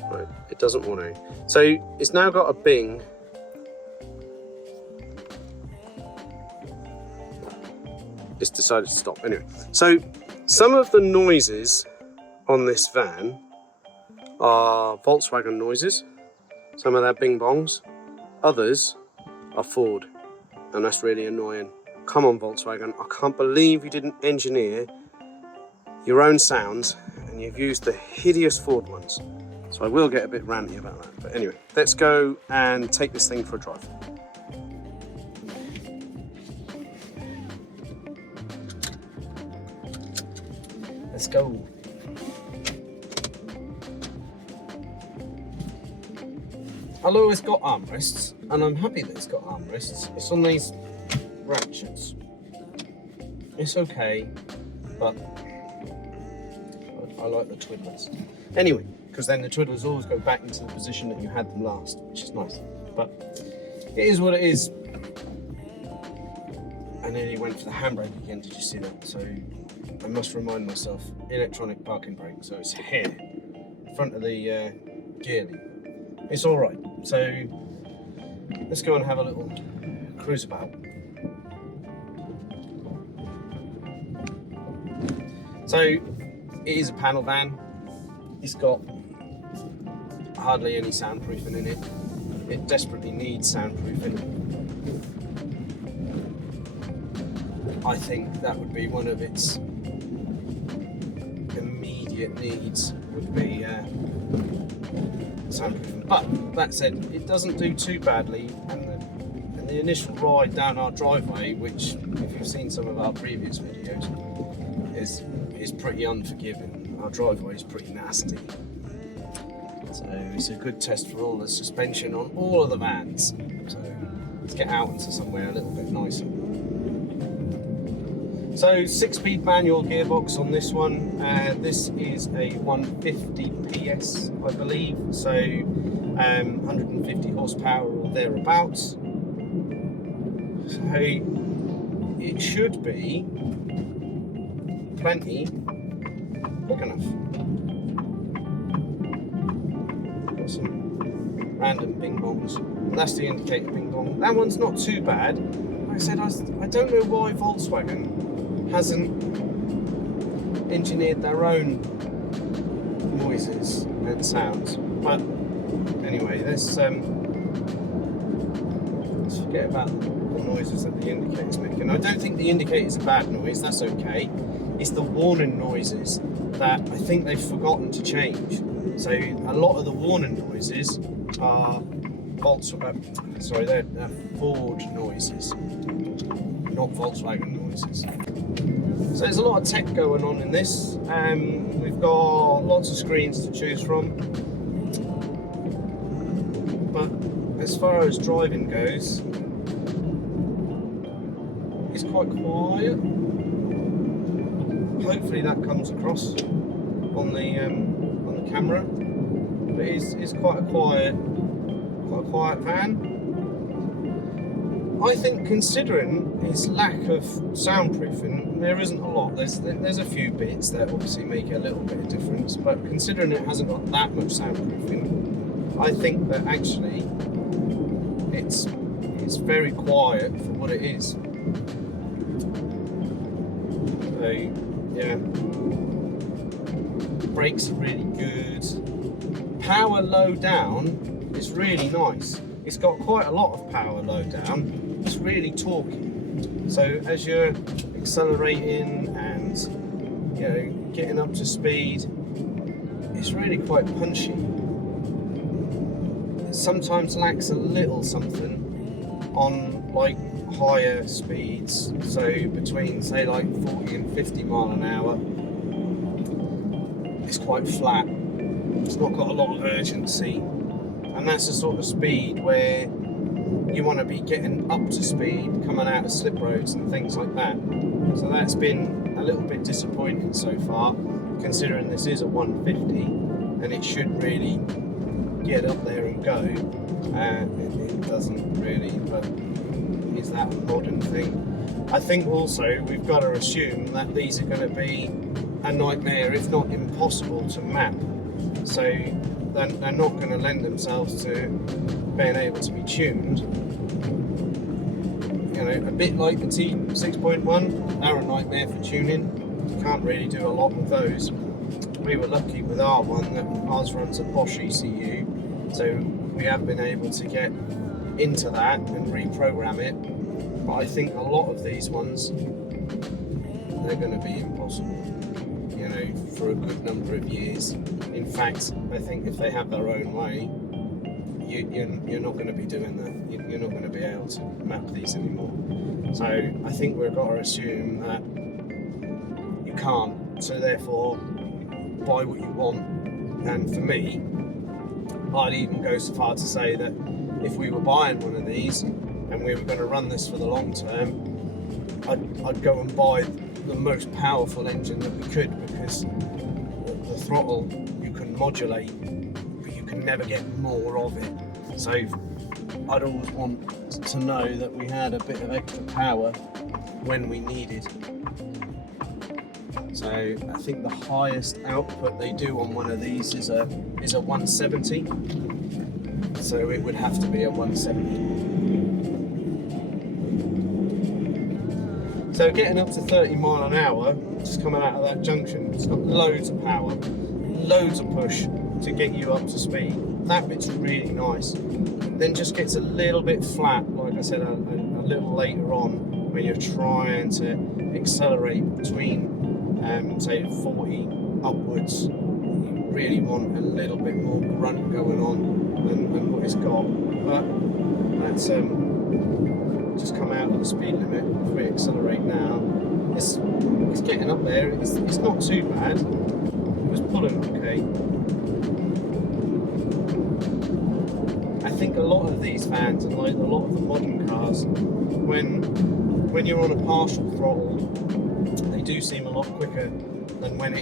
Right, it doesn't want to. So it's now got a bing. It's decided to stop. Anyway, so some of the noises on this van are Volkswagen noises. Some of their bing bongs. Others are Ford, and that's really annoying. Come on, Volkswagen, I can't believe you didn't engineer your own sounds and you've used the hideous Ford ones. So I will get a bit ranty about that. But anyway, let's go and take this thing for a drive. Let's go. Although it's got armrests, and I'm happy that it's got armrests, it's on these ratchets. It's okay, but I like the twiddlers. Anyway, because then the twiddlers always go back into the position that you had them last, which is nice. But it is what it is. I nearly went for the handbrake again, did you see that? So I must remind myself, electronic parking brake, so it's here, in front of the gear lever. It's all right. So let's go and have a little cruise about. So it is a panel van. It's got hardly any soundproofing in it. It desperately needs soundproofing. I think that would be one of its immediate needs, would be soundproofing. But that said, it doesn't do too badly, and the initial ride down our driveway, which if you've seen some of our previous videos, is pretty unforgiving. Our driveway is pretty nasty. So it's a good test for all the suspension on all of the vans. So let's get out into somewhere a little bit nicer. So 6-speed manual gearbox on this one. This is a 150 PS, I believe. So 150 horsepower or thereabouts. So it should be plenty quick enough. Got some random bing bongs. That's the indicator bing bong. That one's not too bad. Like I said, I don't know why Volkswagen hasn't engineered their own noises and sounds. But anyway, let's forget about the noises that the indicator's making. I don't think the indicator's a bad noise, that's okay. It's the warning noises that I think they've forgotten to change. So a lot of the warning noises are they're Ford noises, not Volkswagen noises. So there's a lot of tech going on in this. We've got lots of screens to choose from. But as far as driving goes, it's quite quiet. Hopefully that comes across on the camera. But it's quite a quiet van. I think, considering its lack of soundproofing, there isn't a lot. There's a few bits that obviously make a little bit of difference, but considering it hasn't got that much soundproofing, I think that actually it's very quiet for what it is. So yeah, brakes are really good. Power low down is really nice. It's got quite a lot of power low down. It's really torquey. So as you're accelerating and getting up to speed, it's really quite punchy. It sometimes lacks a little something on like higher speeds. So between say like 40 and 50 mile an hour, it's quite flat. It's not got a lot of urgency. And that's the sort of speed where you want to be getting up to speed, coming out of slip roads and things like that. So that's been a little bit disappointing so far, considering this is a 150 and it should really get up there and go. It doesn't really, but is that a modern thing? I think also we've got to assume that these are going to be a nightmare, if not impossible, to map. So they're not going to lend themselves to being able to be tuned. A bit like the T6.1, they're a nightmare for tuning. You can't really do a lot with those. We were lucky with our one that ours runs a Bosch ECU, so we have been able to get into that and reprogram it But I think a lot of these ones, they're going to be impossible, you know, for a good number of years. In fact, I think if they have their own way, you're not going to be doing that. You're not going to be able to map these anymore. So I think we've got to assume that you can't. So therefore, buy what you want. And for me, I'd even go so far to say that if we were buying one of these and we were going to run this for the long term, I'd go and buy the most powerful engine that we could, because the throttle you can modulate, but you can never get more of it. So I'd always want to know that we had a bit of extra power when we needed. So I think the highest output they do on one of these is a 170. So it would have to be a 170. So getting up to 30 mile an hour, just coming out of that junction, it's got loads of power, loads of push to get you up to speed. That bit's really nice. Then just gets a little bit flat, like I said, a little later on, when you're trying to accelerate between, say 40 upwards. You really want a little bit more grunt going on than what it's got. But that's just come out of the speed limit. If we accelerate now, it's getting up there. It's not too bad. It was pulling okay. I think a lot of these vans, and like a lot of the modern cars, when you're on a partial throttle, they do seem a lot quicker than when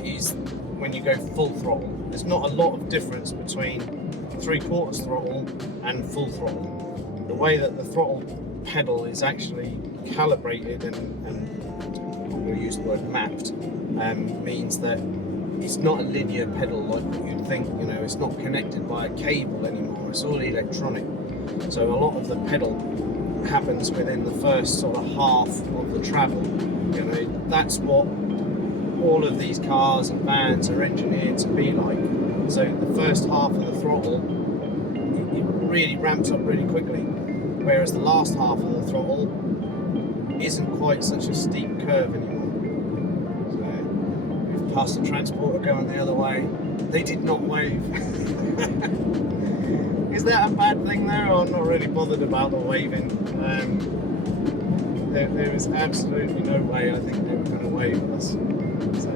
you go full throttle. There's not a lot of difference between 3/4 throttle and full throttle. The way that the throttle pedal is actually calibrated and I'm going to use the word mapped, means that it's not a linear pedal like what you'd think. You know, it's not connected by a cable anymore. It's all electronic. So a lot of the pedal happens within the first sort of half of the travel. You know, that's what all of these cars and vans are engineered to be like. So the first half of the throttle, it really ramps up really quickly, whereas the last half of the throttle isn't quite such a steep curve anymore. So we've passed the transporter going the other way. They did not wave. Is that a bad thing there? I'm not really bothered about the waving. There was absolutely no way I think they were going to wave at us. So,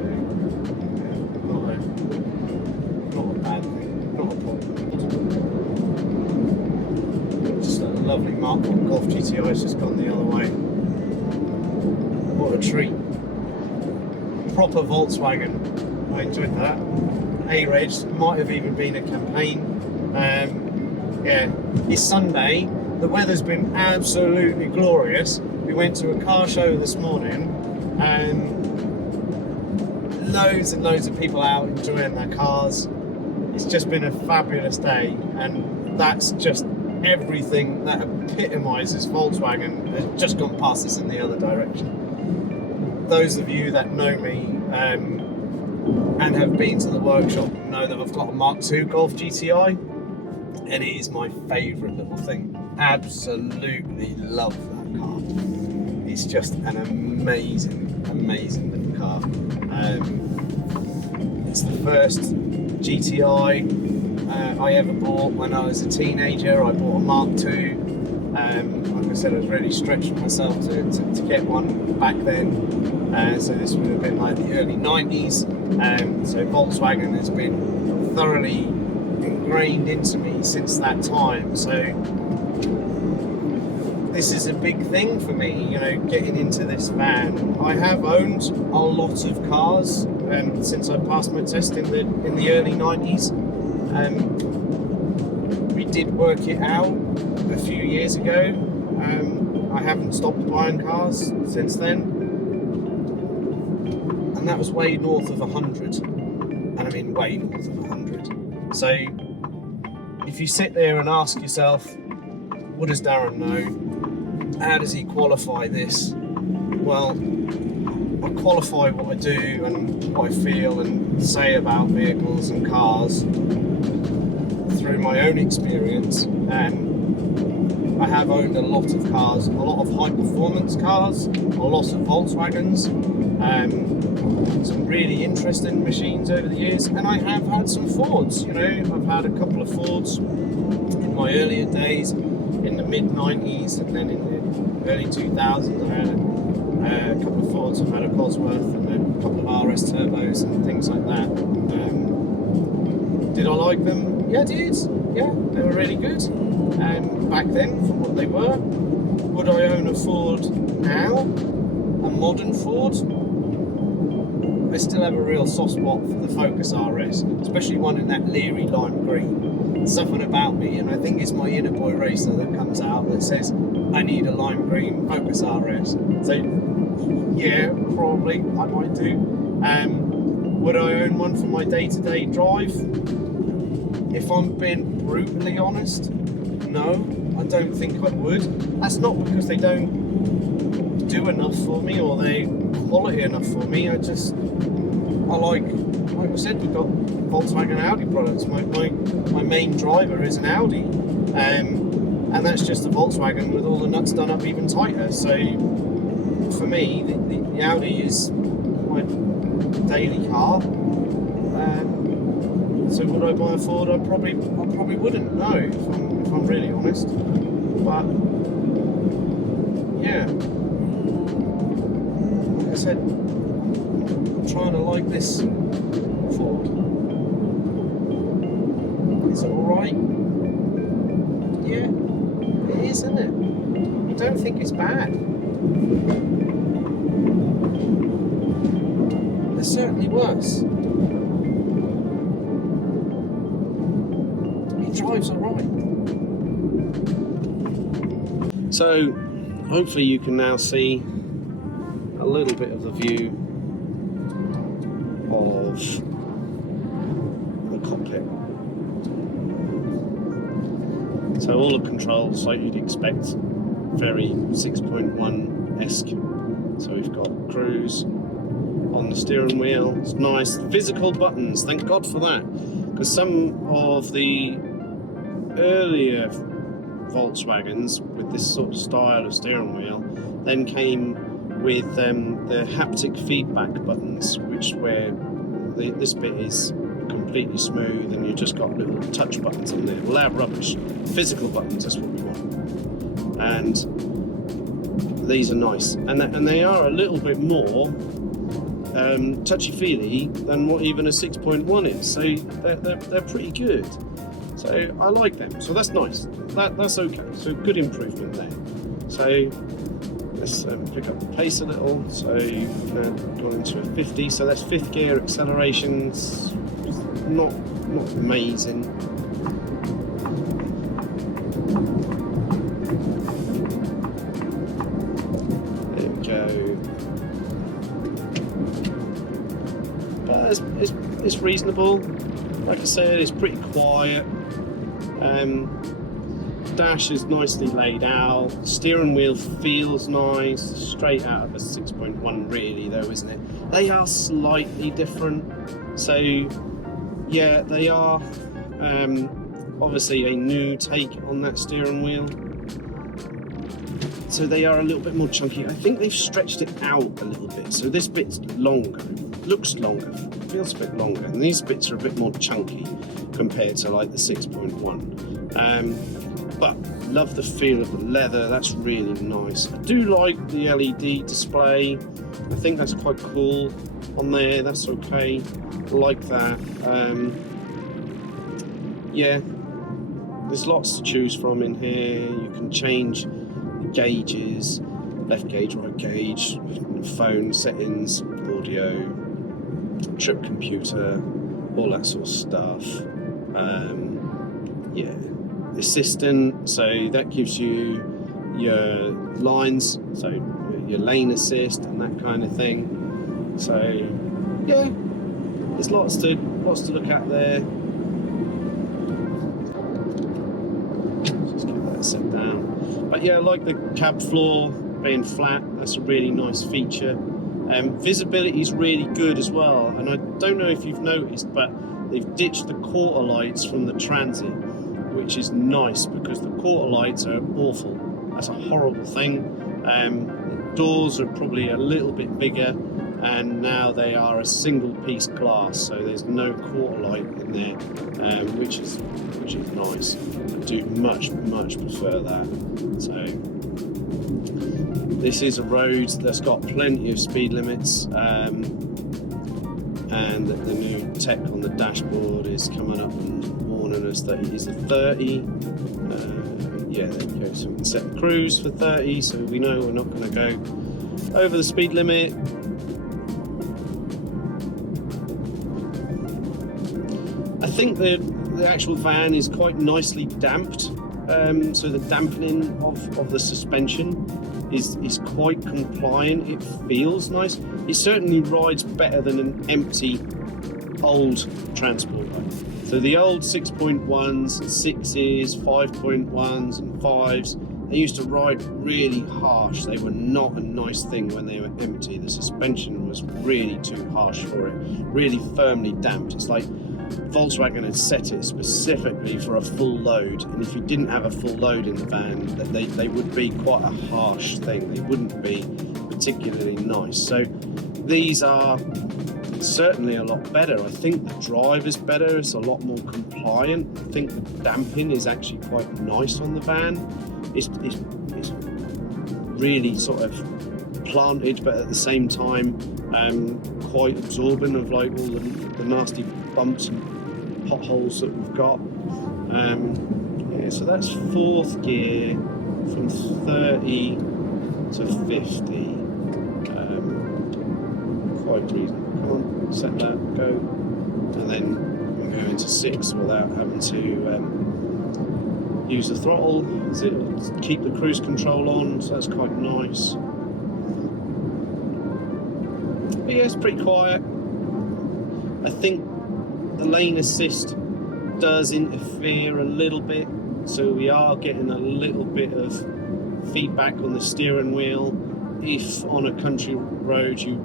yeah, not a bad thing, not a problem. Just a lovely Mark 1 Golf GTI's just gone the other way. What a treat. Proper Volkswagen. I enjoyed that. A-Reg, might have even been a campaign. Yeah, it's Sunday. The weather's been absolutely glorious. We went to a car show this morning and loads and loads of people out enjoying their cars. It's just been a fabulous day, and that's just everything that epitomises Volkswagen has just gone past us in the other direction. Those of you that know me and have been to the workshop know that I've got a Mark II Golf GTI, and it is my favourite little thing. Absolutely love that car. It's just an amazing, amazing little car. It's the first GTI I ever bought when I was a teenager. I bought a Mark II. Like I said, I was really stretching myself to get one back then. So this would have been like the early 90s. So Volkswagen has been thoroughly ingrained into me since that time. So this is a big thing for me, you know, getting into this van. I have owned a lot of cars since I passed my test in the early 90s. We did work it out a few years ago. I haven't stopped buying cars since then, and that was way north of 100, and I mean way north of 100. So if you sit there and ask yourself, what does Darren know? How does he qualify this? Well, I qualify what I do and what I feel and say about vehicles and cars through my own experience, and I have owned a lot of cars, a lot of high performance cars, a lot of Volkswagens, some really interesting machines over the years, and I have had some Fords. You know, I've had a couple of Fords in my earlier days, in the mid 90s, and then in the early 2000s I had a couple of Fords. I've had a Cosworth and a couple of RS turbos and things like that. Did I like them? Yeah, I did. Yeah, they were really good. Back then, from what they were. Would I own a Ford now? A modern Ford? I still have a real soft spot for the Focus RS, especially one in that leery lime green. Something about me, and I think it's my inner boy racer that comes out that says, I need a lime green Focus RS. So, yeah, probably, I might do. Would I own one for my day-to-day drive? If I'm being brutally honest, no, I don't think I would. That's not because they don't do enough for me or they quality enough for me. I like I said, we've got Volkswagen and Audi products. My main driver is an Audi, and that's just a Volkswagen with all the nuts done up even tighter. So for me, the Audi is my daily car. So would I buy a Ford? I probably wouldn't. No, if I'm really honest. But yeah, like I said, I'm trying to like this Ford. Is it alright? Yeah, it is, isn't it? I don't think it's bad. There's certainly worse. It drives alright. So, hopefully you can now see a little bit of the view of the cockpit. So all the controls, like you'd expect, very 6.1-esque. So we've got cruise on the steering wheel. It's nice. Physical buttons, thank God for that. Because some of the earlier Volkswagens with this sort of style of steering wheel then came with the haptic feedback buttons, which where this bit is completely smooth and you've just got little touch buttons on there. Well, they're rubbish. Physical buttons, that's what we want. And these are nice, and they are a little bit more touchy-feely than what even a 6.1 is. So they're pretty good. So I like them. So that's nice. That's okay. So good improvement there. So let's pick up the pace a little. So gone into a 50. So that's fifth gear accelerations. Not amazing. There we go. But it's reasonable. Like I said, it's pretty quiet. Dash is nicely laid out. Steering wheel feels nice. Straight out of a 6.1, really, though, isn't it? They are slightly different. So, yeah, they are obviously a new take on that steering wheel. So they are a little bit more chunky. I think they've stretched it out a little bit. So this bit's longer, looks longer, feels a bit longer. And these bits are a bit more chunky compared to like the 6.1. But love the feel of the leather. That's really nice. I do like the LED display. I think that's quite cool on there. That's okay. I like that. Yeah, there's lots to choose from in here. You can change the gauges, left gauge, right gauge, phone settings, audio, trip computer, all that sort of stuff. Yeah, assistant, so that gives you your lines, so your lane assist and that kind of thing. So yeah, there's lots to look at there. Just get that set down. But yeah, I like the cab floor being flat. That's a really nice feature. Visibility is really good as well, and I don't know if you've noticed, but they've ditched the quarter lights from the Transit, which is nice because the quarter lights are awful. That's a horrible thing. Doors are probably a little bit bigger, and now they are a single piece glass, so there's no quarter light in there, which is nice. I do much prefer that. So this is a road that's got plenty of speed limits, and the new tech on the dashboard is coming up and warning us that it is a 30. Yeah, there we go. So we can set the cruise for 30, so we know we're not going to go over the speed limit. I think the actual van is quite nicely damped, so the dampening of the suspension is quite compliant. It feels nice. It certainly rides better than an empty old Transporter. So the old 6.1s, 6s, 5.1s and 5s, they used to ride really harsh. They were not a nice thing when they were empty. The suspension was really too harsh for it, really firmly damped. It's like Volkswagen had set it specifically for a full load, and if you didn't have a full load in the van, they would be quite a harsh thing. They wouldn't be particularly nice. So these are certainly a lot better. I think the drive is better. It's a lot more compliant. I think the damping is actually quite nice on the van. It's really sort of planted, but at the same time quite absorbent of like all the nasty bumps and potholes that we've got. Yeah, so that's fourth gear from 30 to 50. Quite reasonable. Come on, set that, go, and then we go into 6 without having to use the throttle. So it'll keep the cruise control on, so that's quite nice. But yeah, it's pretty quiet. I think the lane assist does interfere a little bit, so we are getting a little bit of feedback on the steering wheel. If on a country road you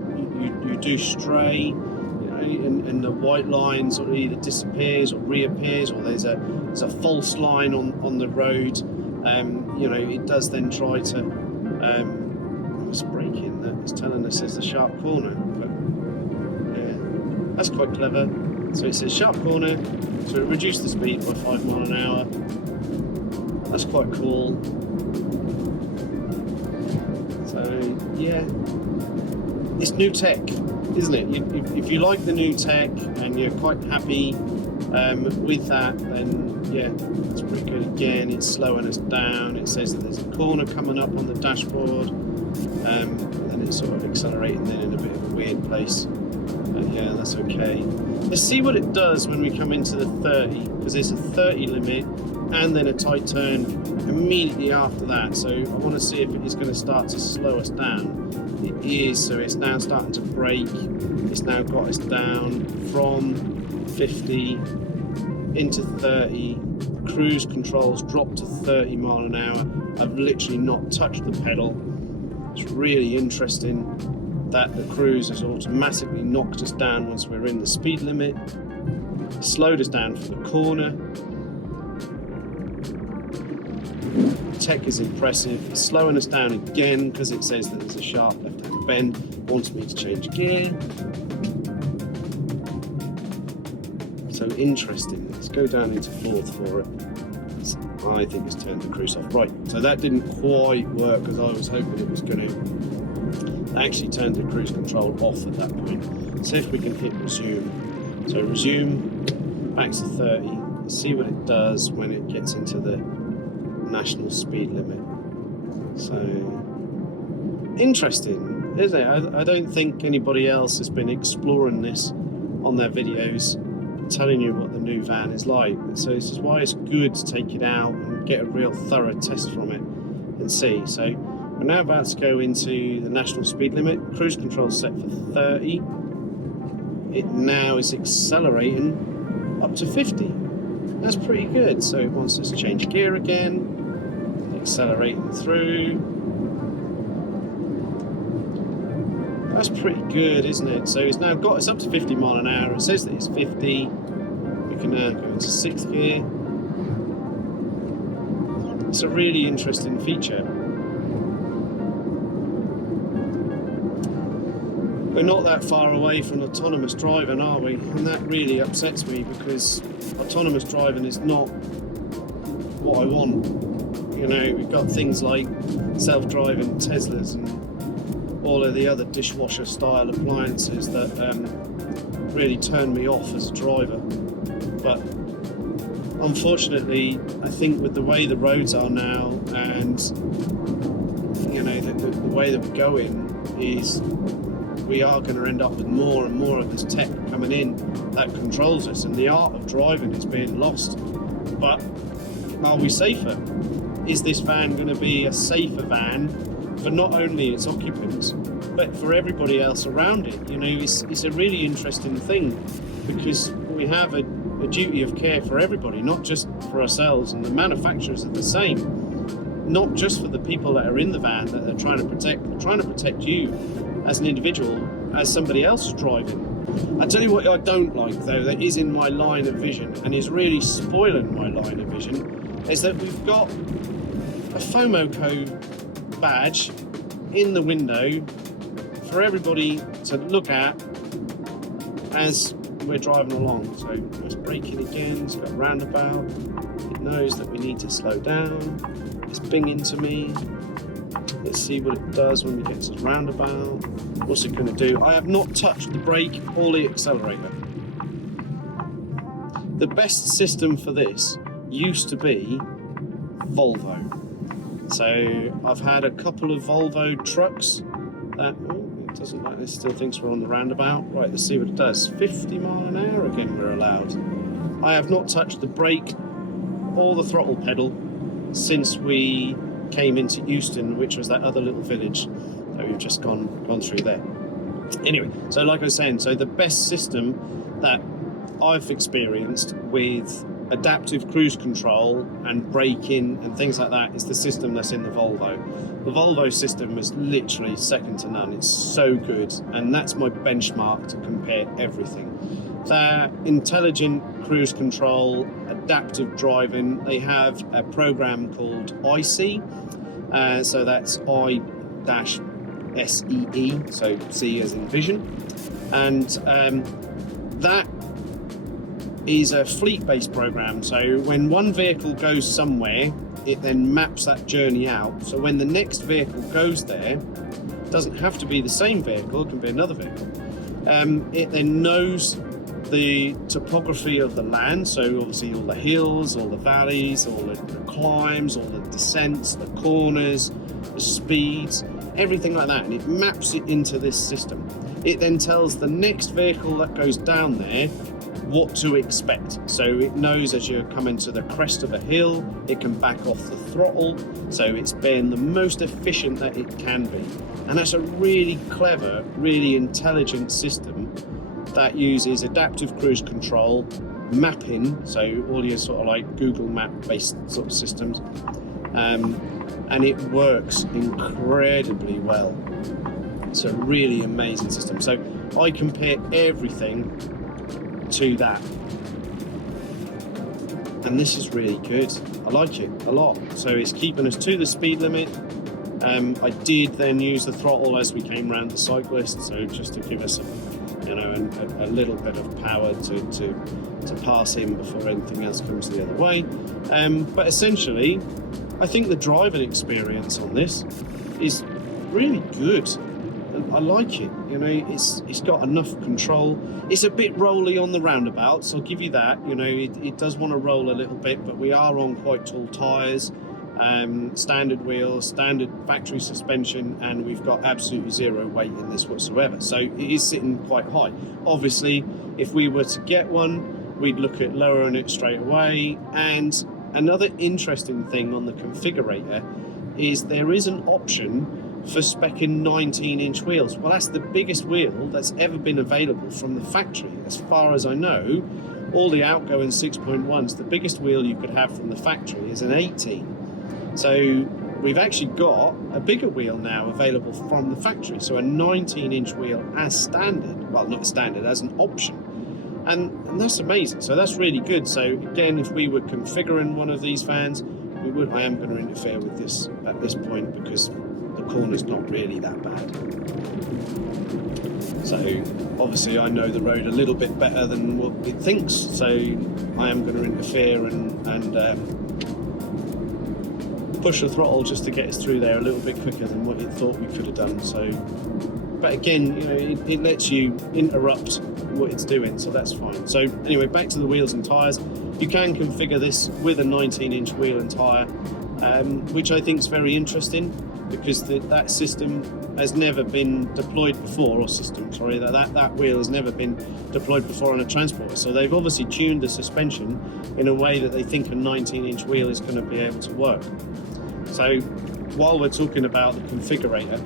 do stray, you know, and the white line sort of either disappears or reappears, or there's a false line on the road, you know, it does then try to it's braking that it's telling us there's a sharp corner. But yeah, that's quite clever. So it says sharp corner, so it reduced the speed by 5 miles an hour. That's quite cool. So yeah, it's new tech, isn't it? If you like the new tech and you're quite happy with that, then yeah, it's pretty good. Again, it's slowing us down. It says that there's a corner coming up on the dashboard, and then it's sort of accelerating then in a bit of a weird place. But yeah, that's okay. Let's see what it does when we come into the 30, because there's a 30 limit and then a tight turn immediately after that. So I want to see if it is going to start to slow us down. It is, so it's now starting to brake. It's now got us down from 50 into 30. Cruise controls dropped to 30 miles an hour. I've literally not touched the pedal. It's really interesting that the cruise has automatically knocked us down once we're in the speed limit. It slowed us down for the corner. Tech is impressive. It's slowing us down again because it says that there's a sharp left-hand bend. It wants me to change gear. So interesting. Let's go down into 4th for it. I think it's turned the cruise off. Right, so that didn't quite work because I was hoping it was going to actually turn the cruise control off at that point. See if we can hit resume. So resume, back to 30. Let's see what it does when it gets into the national speed limit. So interesting, isn't it? I don't think anybody else has been exploring this on their videos, telling you what the new van is like. So this is why it's good to take it out and get a real thorough test from it and see. So we're now about to go into the national speed limit. Cruise control set for 30. It now is accelerating up to 50. That's pretty good. So it wants us to change gear again, accelerating through. That's pretty good, isn't it? So it's now got us up to 50 miles an hour. It says that it's 50. We can now go into 6th gear. It's a really interesting feature. We're not that far away from autonomous driving, are we? And that really upsets me, because autonomous driving is not what I want. You know, we've got things like self-driving Teslas and all of the other dishwasher style appliances that really turn me off as a driver. But unfortunately, I think with the way the roads are now, and you know, the way that we're going, is we are going to end up with more and more of this tech coming in that controls us, and the art of driving is being lost. But are we safer? Is this van going to be a safer van for not only its occupants, but for everybody else around it? You know, it's a really interesting thing, because we have a duty of care for everybody, not just for ourselves, and the manufacturers are the same. Not just for the people that are in the van that they're trying to protect, they're trying to protect you as an individual, as somebody else driving. I tell you what I don't like, though, that is in my line of vision and is really spoiling my line of vision, is that we've got a FOMOCO badge in the window for everybody to look at as we're driving along. So it's braking again, it's got a roundabout, it knows that we need to slow down, it's binging to me. Let's see what it does when we get to the roundabout. What's it going to do? I have not touched the brake or the accelerator. The best system for this used to be Volvo. So I've had a couple of Volvo trucks that, oh, it doesn't like this, still thinks we're on the roundabout. Right, let's see what it does. 50 mile an hour again we're allowed. I have not touched the brake or the throttle pedal since we came into Euston, which was that other little village that we've just gone through there. Anyway, so like I was saying, so the best system that I've experienced with adaptive cruise control and braking and things like that is the system that's in the Volvo. The Volvo system is literally second to none. It's so good, and that's my benchmark to compare everything. Their intelligent cruise control, adaptive driving, they have a program called IC, so that's I-SEE, so C as in vision, and that is a fleet-based program. So when one vehicle goes somewhere, it then maps that journey out, so when the next vehicle goes there, it doesn't have to be the same vehicle, it can be another vehicle. It then knows the topography of the land, so obviously all the hills, all the valleys, all the climbs, all the descents, the corners, the speeds, everything like that, and it maps it into this system. It then tells the next vehicle that goes down there what to expect. So it knows as you're coming to the crest of a hill, it can back off the throttle, so it's being the most efficient that it can be. And that's a really clever, really intelligent system that uses adaptive cruise control, mapping, so all your sort of like Google Map based sort of systems, and it works incredibly well. It's a really amazing system. So I compare everything to that, and this is really good. I like it a lot. So it's keeping us to the speed limit. I did then use the throttle as we came around the cyclist, so just to give us a little bit of power to pass him before anything else comes the other way. But essentially, I think the driving experience on this is really good. I like it. You know, it's got enough control. It's a bit rolly on the roundabouts, I'll give you that. You know, it does want to roll a little bit, but we are on quite tall tyres, standard wheels, standard factory suspension, and we've got absolutely zero weight in this whatsoever. So it is sitting quite high. Obviously, if we were to get one, we'd look at lowering it straight away. And another interesting thing on the configurator is there is an option for speccing 19-inch wheels. Well, that's the biggest wheel that's ever been available from the factory. As far as I know, all the outgoing 6.1s, the biggest wheel you could have from the factory is an 18. So we've actually got a bigger wheel now available from the factory. So a 19-inch wheel as standard, well, not as standard, as an option. And that's amazing. So that's really good. So again, if we were configuring one of these vans, we I am going to interfere with this at this point because the corner's not really that bad. So obviously I know the road a little bit better than what it thinks, so I am going to interfere and push the throttle just to get us through there a little bit quicker than what it thought we could have done. So, but again, you know, it lets you interrupt what it's doing, so that's fine. So anyway, back to the wheels and tyres. You can configure this with a 19-inch wheel and tyre, which I think is very interesting because that system has never been deployed before, or system, sorry, that wheel has never been deployed before on a transporter. So they've obviously tuned the suspension in a way that they think a 19-inch wheel is going to be able to work. So while we're talking about the configurator,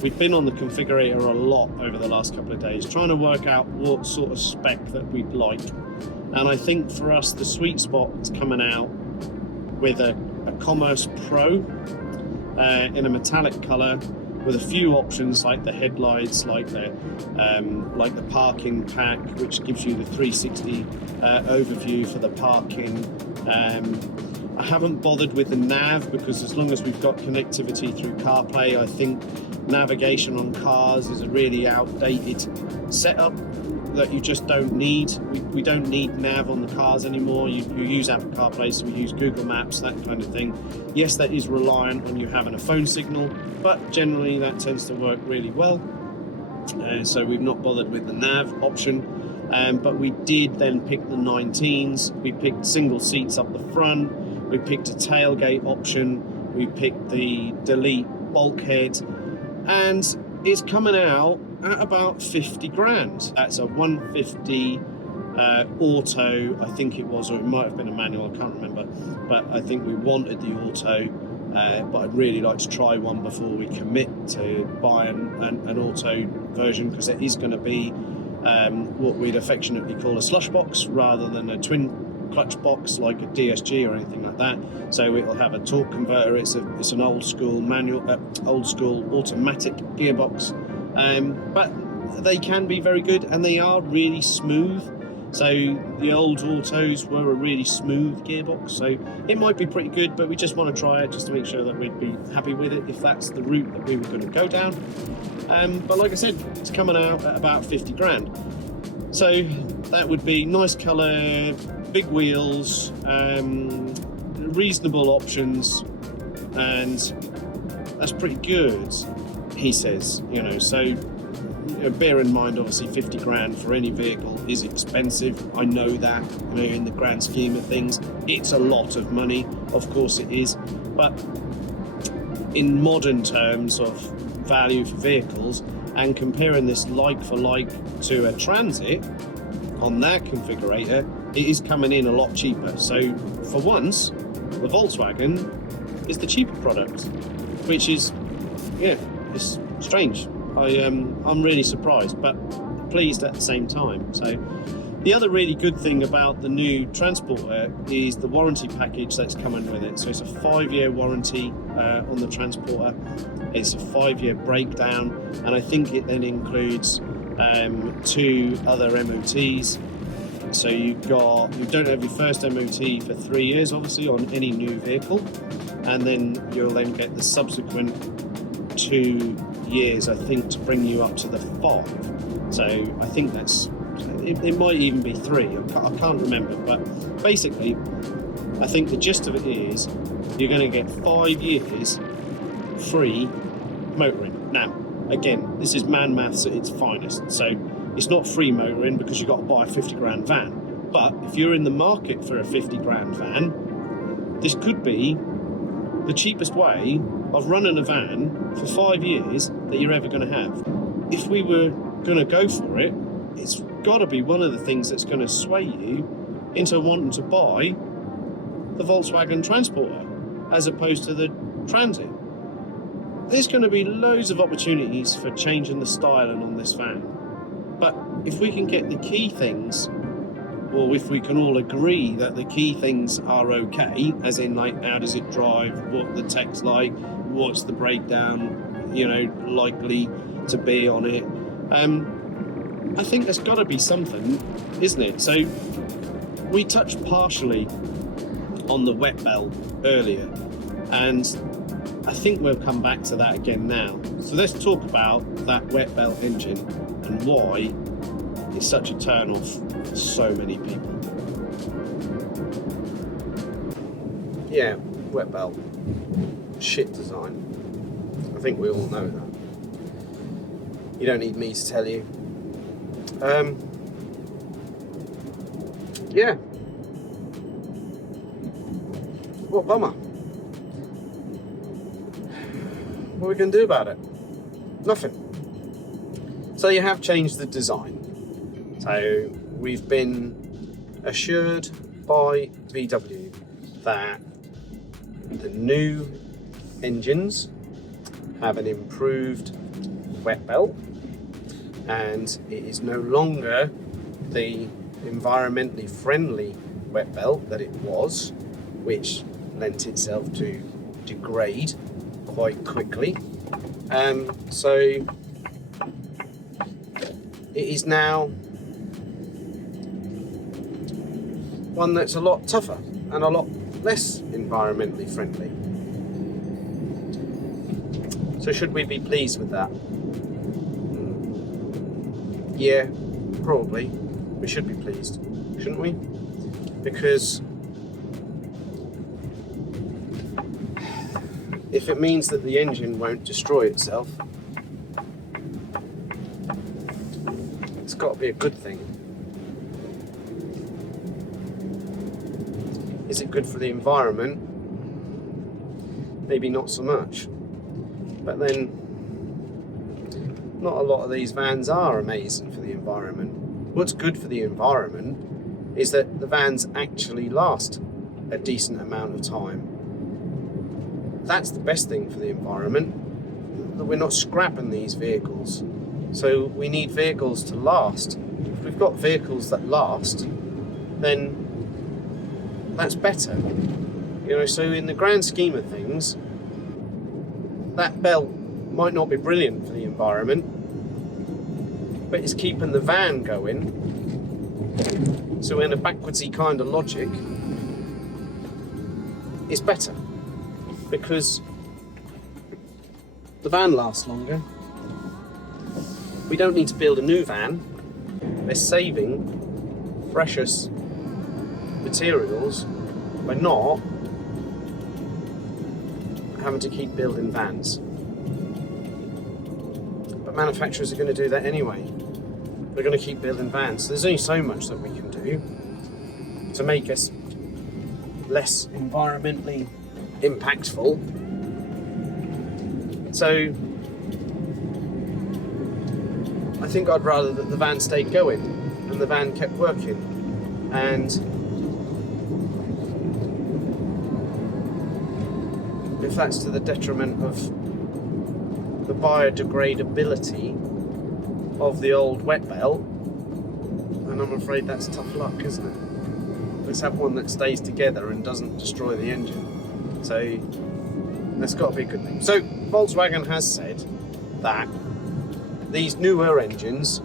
we've been on the configurator a lot over the last couple of days, trying to work out what sort of spec that we'd like. And I think for us, the sweet spot is coming out with a Commerce Pro in a metallic colour, with a few options like the headlights, like the parking pack, which gives you the 360 overview for the parking. I haven't bothered with the nav because as long as we've got connectivity through CarPlay, I think navigation on cars is a really outdated setup that you just don't need. We don't need nav on the cars anymore. You use Apple CarPlay, so we use Google Maps, that kind of thing. Yes, that is reliant on you having a phone signal, but generally that tends to work really well. So we've not bothered with the nav option. But we did then pick the 19s. We picked single seats up the front. We picked a tailgate option. We picked the delete bulkhead, and it's coming out at about 50 grand. That's a 150 auto, I think it was, or it might have been a manual, I can't remember. But I think we wanted the auto, but I'd really like to try one before we commit to buy an auto version, because it is going to be what we'd affectionately call a slush box rather than a twin clutch box like a DSG or anything like that. So it'll have a torque converter. It's an old school manual, old school automatic gearbox, but they can be very good and they are really smooth. So the old autos were a really smooth gearbox, so it might be pretty good, but we just want to try it just to make sure that we'd be happy with it if that's the route that we were going to go down. But like I said, it's coming out at about 50 grand. So that would be nice colour, big wheels, reasonable options, and that's pretty good, he says, you know. So bear in mind, obviously 50 grand for any vehicle is expensive. I know that, you know, in the grand scheme of things, it's a lot of money. Of course it is, but in modern terms of value for vehicles, and comparing this like for like to a Transit on that configurator, it is coming in a lot cheaper. So for once, the Volkswagen is the cheaper product, which is, yeah, it's strange. I'm really surprised, but pleased at the same time. So the other really good thing about the new Transporter is the warranty package that's coming with it. So it's a 5-year warranty on the Transporter. It's a 5-year breakdown, and I think it then includes 2 other MOTs. So you don't have your first MOT for 3 years, obviously, on any new vehicle, and then you'll then get the subsequent 2 years, I think, to bring you up to the 5. So I think it might even be 3. I can't remember, but basically, I think the gist of it is you're going to get 5 years free motoring. Now, again, this is man maths at its finest. So it's not free motoring because you've got to buy a 50 grand van. But if you're in the market for a 50 grand van, this could be the cheapest way of running a van for 5 years that you're ever going to have. If we were going to go for it, it's got to be one of the things that's going to sway you into wanting to buy the Volkswagen Transporter as opposed to the Transit. There's going to be loads of opportunities for changing the styling on this van. But if we can get the key things, or if we can all agree that the key things are okay, as in like how does it drive, what the tech's like, what's the breakdown, you know, likely to be on it, I think there's got to be something, isn't it? So we touched partially on the wet belt earlier, And I think we'll come back to that again now. So let's talk about that wet belt engine and why it's such a turn off for so many people. Yeah, wet belt, shit design. I think we all know that. You don't need me to tell you. Yeah. What a bummer. What are we going to do about it? Nothing. So you have changed the design. So we've been assured by VW that the new engines have an improved wet belt, and it is no longer the environmentally friendly wet belt that it was, which lent itself to degrade quite quickly. So it is now one that's a lot tougher and a lot less environmentally friendly. So should we be pleased with that? Yeah, probably. We should be pleased, shouldn't we? Because if it means that the engine won't destroy itself, it's got to be a good thing. Is it good for the environment? Maybe not so much. But then, not a lot of these vans are amazing for the environment. What's good for the environment is that the vans actually last a decent amount of time. That's the best thing for the environment, that we're not scrapping these vehicles. So we need vehicles to last. If we've got vehicles that last, then that's better. You know, so in the grand scheme of things, that belt might not be brilliant for the environment, but it's keeping the van going. So in a backwardsy kind of logic, it's better, because the van lasts longer. We don't need to build a new van. They're saving precious materials by not having to keep building vans. But manufacturers are going to do that anyway. They're going to keep building vans. So there's only so much that we can do to make us less environmentally impactful. So I think I'd rather that the van stayed going and the van kept working. And if that's to the detriment of the biodegradability of the old wet belt, then I'm afraid that's tough luck, isn't it? Let's have one that stays together and doesn't destroy the engine. So that's got to be a good thing. So Volkswagen has said that these newer engines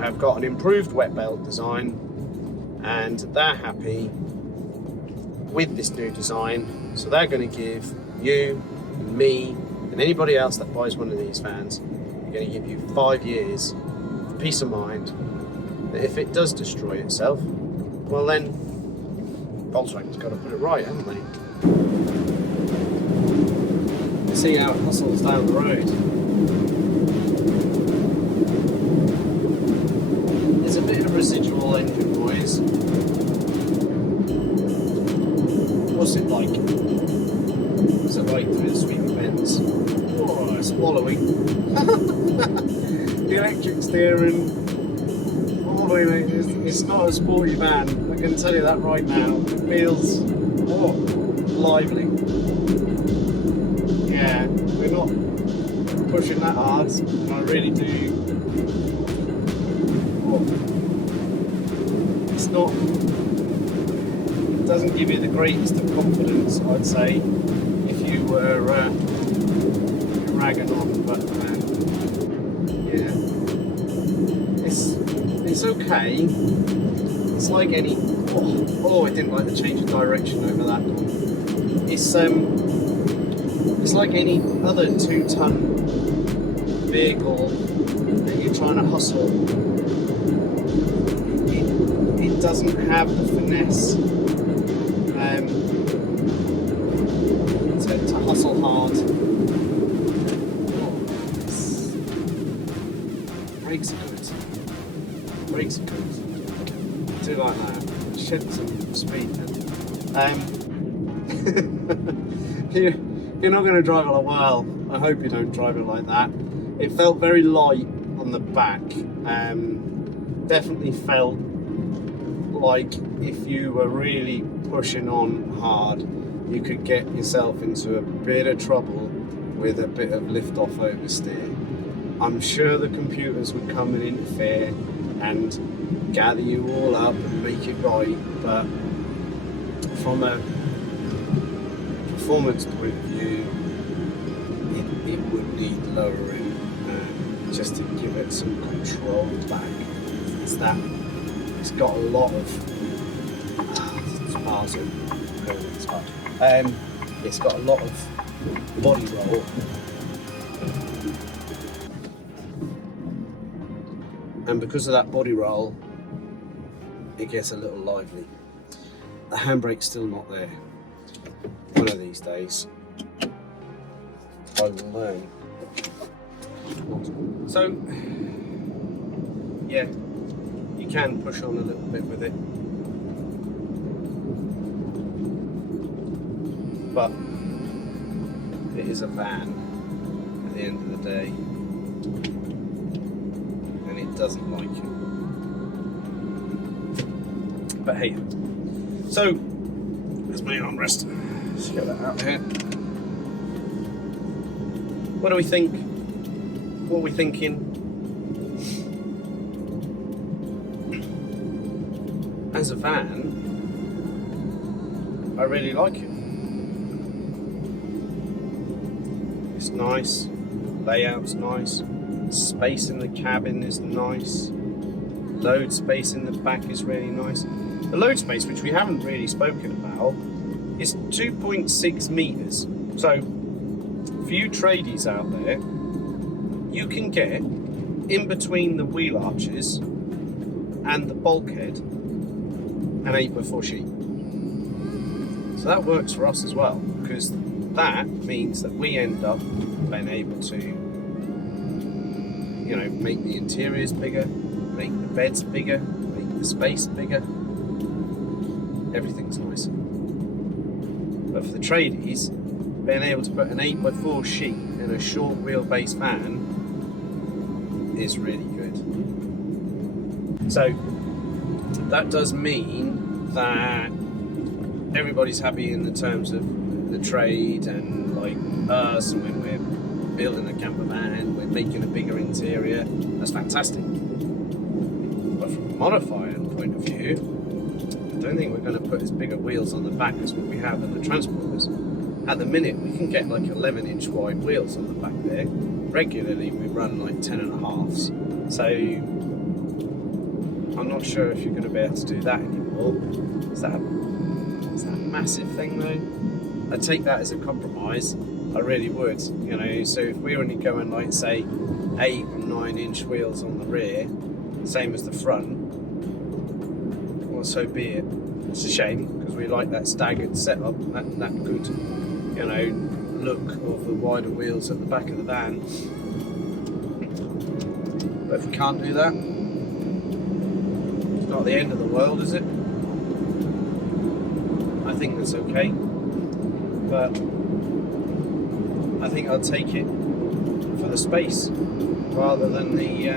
have got an improved wet belt design, and they're happy with this new design. So they're going to give you and me and anybody else that buys one of these vans, they're going to give you 5 years of peace of mind that if it does destroy itself, well then Volkswagen's got to put it right, haven't they? You see how it hustles down the road. There's a bit of residual engine noise. What's it like? What's it like doing sweep events? Oh, it's wallowing. The electric steering. Oh, it's not a sporty van. I can tell you that right now. It feels lively. Yeah, we're not pushing that hard. I really do. It's not. It doesn't give you the greatest of confidence, I'd say, if you were ragging on. But yeah, it's okay. It's like any. Oh, I didn't like the change of direction over that one. it's like any other 2-ton vehicle that you're trying to hustle. It doesn't have the finesse to hustle hard. Brakes are good. Brakes are good. I do like that. Shed some speed then. You're not going to drive it a while. I hope you don't drive it like that. It felt very light on the back. Definitely felt like if you were really pushing on hard, you could get yourself into a bit of trouble with a bit of lift-off oversteer. I'm sure the computers would come and interfere and gather you all up and make it right, but from a performance point of view, it would need lowering just to give it some control back. It's got a lot of it's got a lot of body roll, and because of that body roll, it gets a little lively. The handbrake's still not there. One of these days I will learn. So yeah, you can push on a little bit with it, but it is a van at the end of the day, and it doesn't like it. But hey, so there's my armrest. Let's get that out here. What do we think? What are we thinking? As a van, I really like it. It's nice, layout's nice, space in the cabin is nice, load space in the back is really nice. The load space, which we haven't really spoken about, is 2.6 meters. So for you tradies out there, you can get in between the wheel arches and the bulkhead an 8x4 sheet. So that works for us as well, because that means that we end up being able to, you know, make the interiors bigger, make the beds bigger, make the space bigger. Everything's nicer. But for the tradies, being able to put an 8x4 sheet in a short wheelbase van is really good. So that does mean that everybody's happy in the terms of the trade and like us, and when we're building a camper van, we're making a bigger interior. That's fantastic. But from a modifier point of view, I don't think we're going to put as bigger wheels on the back as what we have in the Transporters. At the minute, we can get like 11-inch wide wheels on the back there. Regularly, we run like 10.5s. So I'm not sure if you're going to be able to do that anymore. Is that a massive thing though? I'd take that as a compromise. I really would. You know, so if we're only going like say 8 or 9-inch wheels on the rear, same as the front, well, so be it. It's a shame because we like that staggered setup, that good, you know, look of the wider wheels at the back of the van. But if we can't do that, it's not the end of the world, is it? I think that's okay, but I think I'll take it for the space rather than the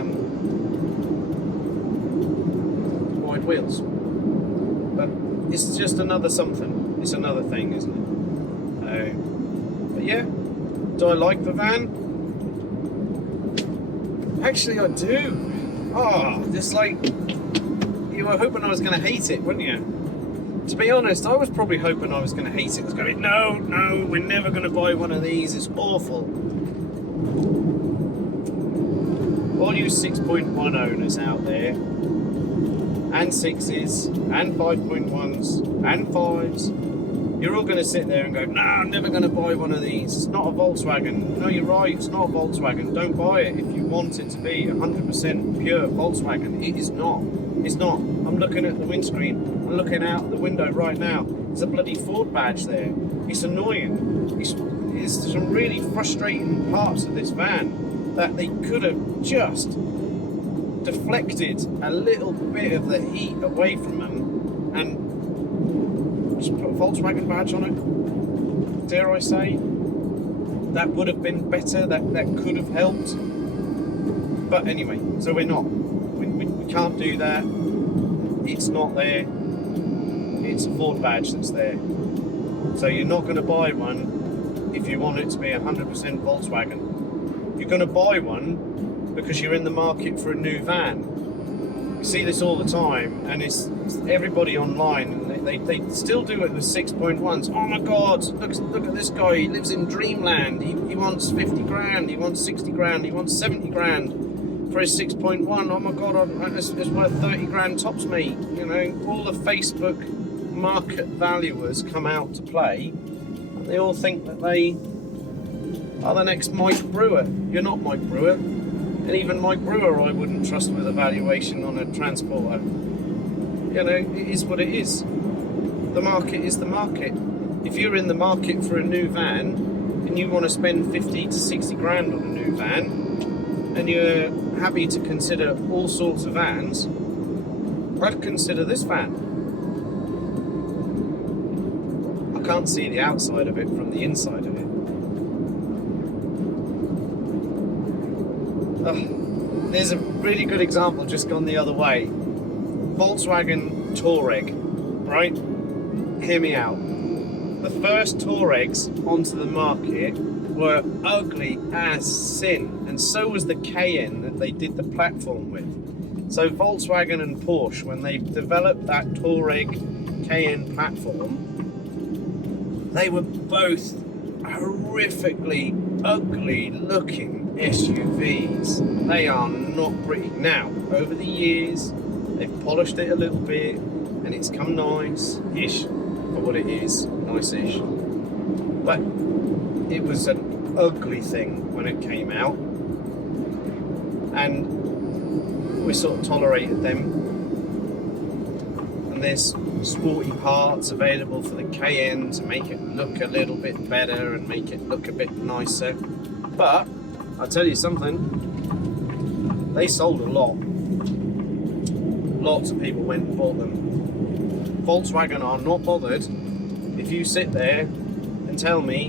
wide wheels. But it's just another something. It's another thing, isn't it? But yeah, do I like the van? Actually, I do. Oh, just like you were hoping I was going to hate it, weren't you? To be honest, I was probably hoping I was going to hate it. I was going, no, we're never going to buy one of these. It's awful. All you 6.1 owners out there, and 6s, and 5.1s, and 5s, You're all going to sit there and go, no, I'm never going to buy one of these. It's not a Volkswagen. No, you're right, it's not a Volkswagen. Don't buy it if you want it to be 100% pure Volkswagen. It is not. It's not. I'm looking at the windscreen. I'm looking out the window right now. There's a bloody Ford badge there. It's annoying. It's some really frustrating parts of this van that they could have just deflected a little bit of the heat away from them and just put a Volkswagen badge on it, dare I say. That would have been better, that could have helped. But anyway, so we're not. We can't do that. It's not there. It's a Ford badge that's there. So you're not going to buy one if you want it to be 100% Volkswagen. You're going to buy one because you're in the market for a new van. You see this all the time, and it's everybody online, and they still do it with 6.1s. Oh my God, look at this guy, he lives in dreamland. He wants 50 grand, he wants 60 grand, he wants 70 grand for his 6.1. Oh my God, it's worth 30 grand tops, mate. You know, all the Facebook market valuers come out to play, and they all think that they are the next Mike Brewer. You're not Mike Brewer. And even Mike Brewer I wouldn't trust with a valuation on a transporter. You know, it is what it is. The market is the market. If you're in the market for a new van and you want to spend 50 to 60 grand on a new van and you're happy to consider all sorts of vans, I'd consider this van. I can't see the outside of it from the inside of it. There's a really good example just gone the other way. Volkswagen Touareg, right? Hear me out. The first Touaregs onto the market were ugly as sin, and so was the Cayenne that they did the platform with. So Volkswagen and Porsche, when they developed that Touareg Cayenne platform, they were both horrifically ugly looking SUVs. They are not pretty. Now, over the years, they've polished it a little bit and it's come nice-ish for what it is, nice-ish. But it was an ugly thing when it came out, and we sort of tolerated them. And there's sporty parts available for the Cayenne to make it look a little bit better and make it look a bit nicer. But I'll tell you something, they sold a lot. Lots of people went and bought them. Volkswagen are not bothered if you sit there and tell me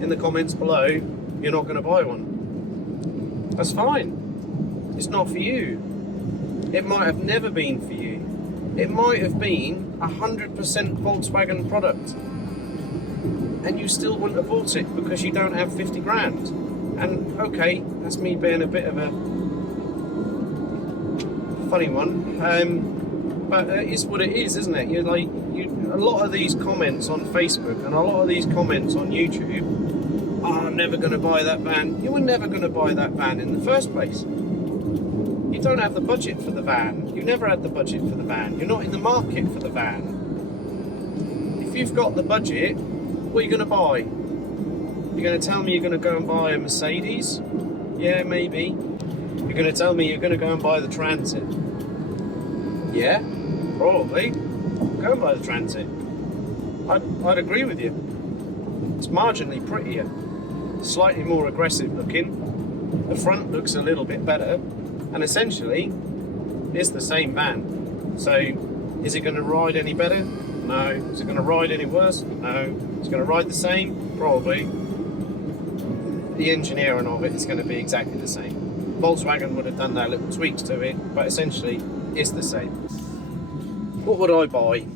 in the comments below you're not going to buy one. That's fine. It's not for you. It might have never been for you. It might have been 100% Volkswagen product, and you still wouldn't have bought it because you don't have 50 grand. And okay, that's me being a bit of a funny one, but it's what it is, isn't it? You're like, a lot of these comments on Facebook and a lot of these comments on YouTube, oh, I'm never going to buy that van. You were never going to buy that van in the first place. You don't have the budget for the van. You never had the budget for the van. You're not in the market for the van. If you've got the budget, what are you going to buy? You're going to tell me you're going to go and buy a Mercedes? Yeah, maybe. You're going to tell me you're going to go and buy the Transit? Yeah, probably. Go and buy the Transit. I'd agree with you. It's marginally prettier, slightly more aggressive looking. The front looks a little bit better, and essentially it's the same van. So is it going to ride any better? No. Is it going to ride any worse? No. It's going to ride the same? Probably. The engineering of it is going to be exactly the same. Volkswagen would have done their little tweaks to it, but essentially it's the same. What would I buy?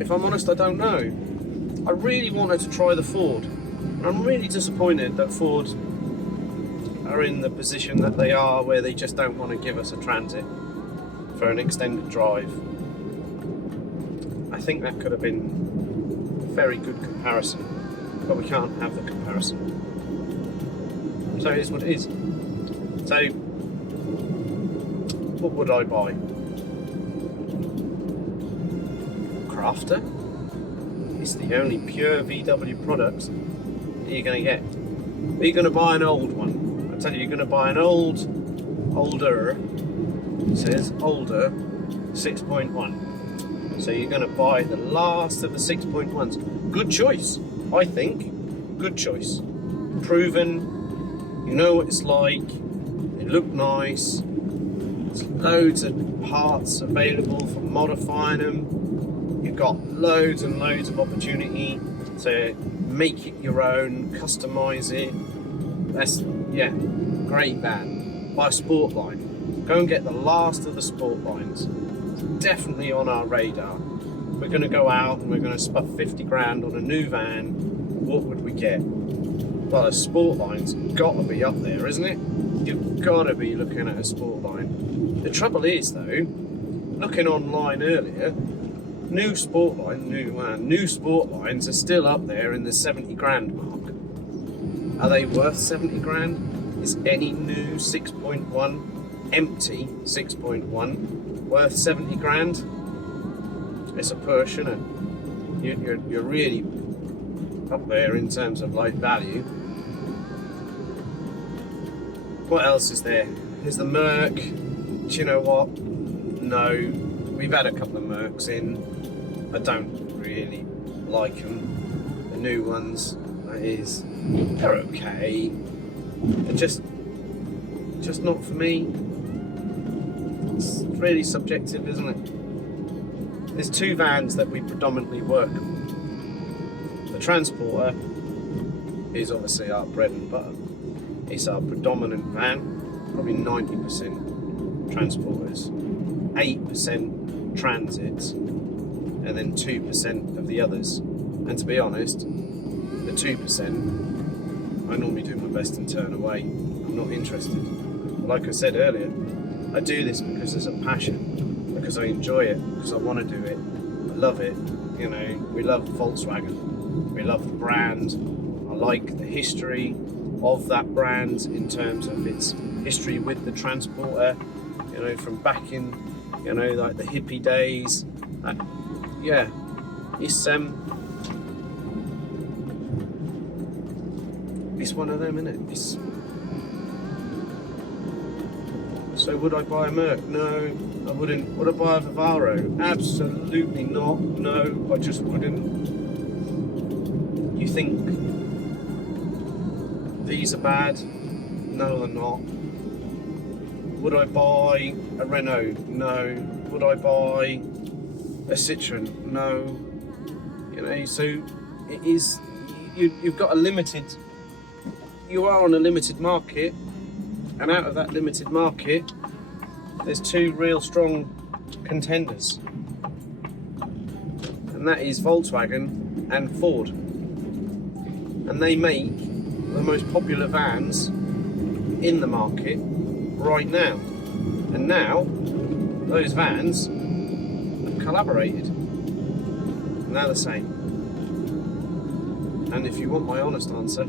If I'm honest, I don't know. I really wanted to try the Ford. I'm really disappointed that Ford are in the position that they are, where they just don't want to give us a Transit for an extended drive. I think that could have been a very good comparison, but we can't have the comparison. So it is what it is. So, what would I buy? Crafter? It's the only pure VW product that you're going to get. Are you going to buy an old one? I tell you, you're going to buy an older, it says older 6.1. So you're going to buy the last of the 6.1s. Good choice, I think. Good choice. Proven. You know what it's like. They look nice. There's loads of parts available for modifying them. You've got loads and loads of opportunity to make it your own, customize it. That's, yeah, great van. Buy a sport line. Go and get the last of the sport lines. It's definitely on our radar. We're going to go out and we're going to stuff 50 grand on a new van. What would we get? Well, a sport line's got to be up there, isn't it? You've got to be looking at a sport line. The trouble is, though, looking online earlier, new sport lines are still up there in the 70 grand mark. Are they worth 70 grand? Is any new 6.1, empty 6.1, worth 70 grand? It's a push, isn't it? You're really up there in terms of like value. What else is there? There's the Merc. Do you know what? No, we've had a couple of Mercs in. I don't really like them. The new ones, that is, they're okay. They're just not for me. It's really subjective, isn't it? There's two vans that we predominantly work on. The Transporter is obviously our bread and butter. It's our predominant van, probably 90% Transporters, 8% Transits, and then 2% of the others. And to be honest, the 2%, I normally do my best and turn away. I'm not interested. Like I said earlier, I do this because there's a passion, because I enjoy it, because I want to do it. I love it. You know, we love Volkswagen. We love the brand. I like the history of that brand in terms of its history with the Transporter, you know, from back in, you know, like the hippie days. Yeah, it's one of them, isn't it? So would I buy a Merc? No, I wouldn't. Would I buy a Vivaro? Absolutely not. No, I just wouldn't. You think these are bad? No, they're not. Would I buy a Renault? No. Would I buy a Citroen? No. You know, so it is. You've got a limited. You are on a limited market, and out of that limited market, there's two real strong contenders, and that is Volkswagen and Ford, and they make the most popular vans in the market right now. And now those vans have collaborated and they're the same. And if you want my honest answer,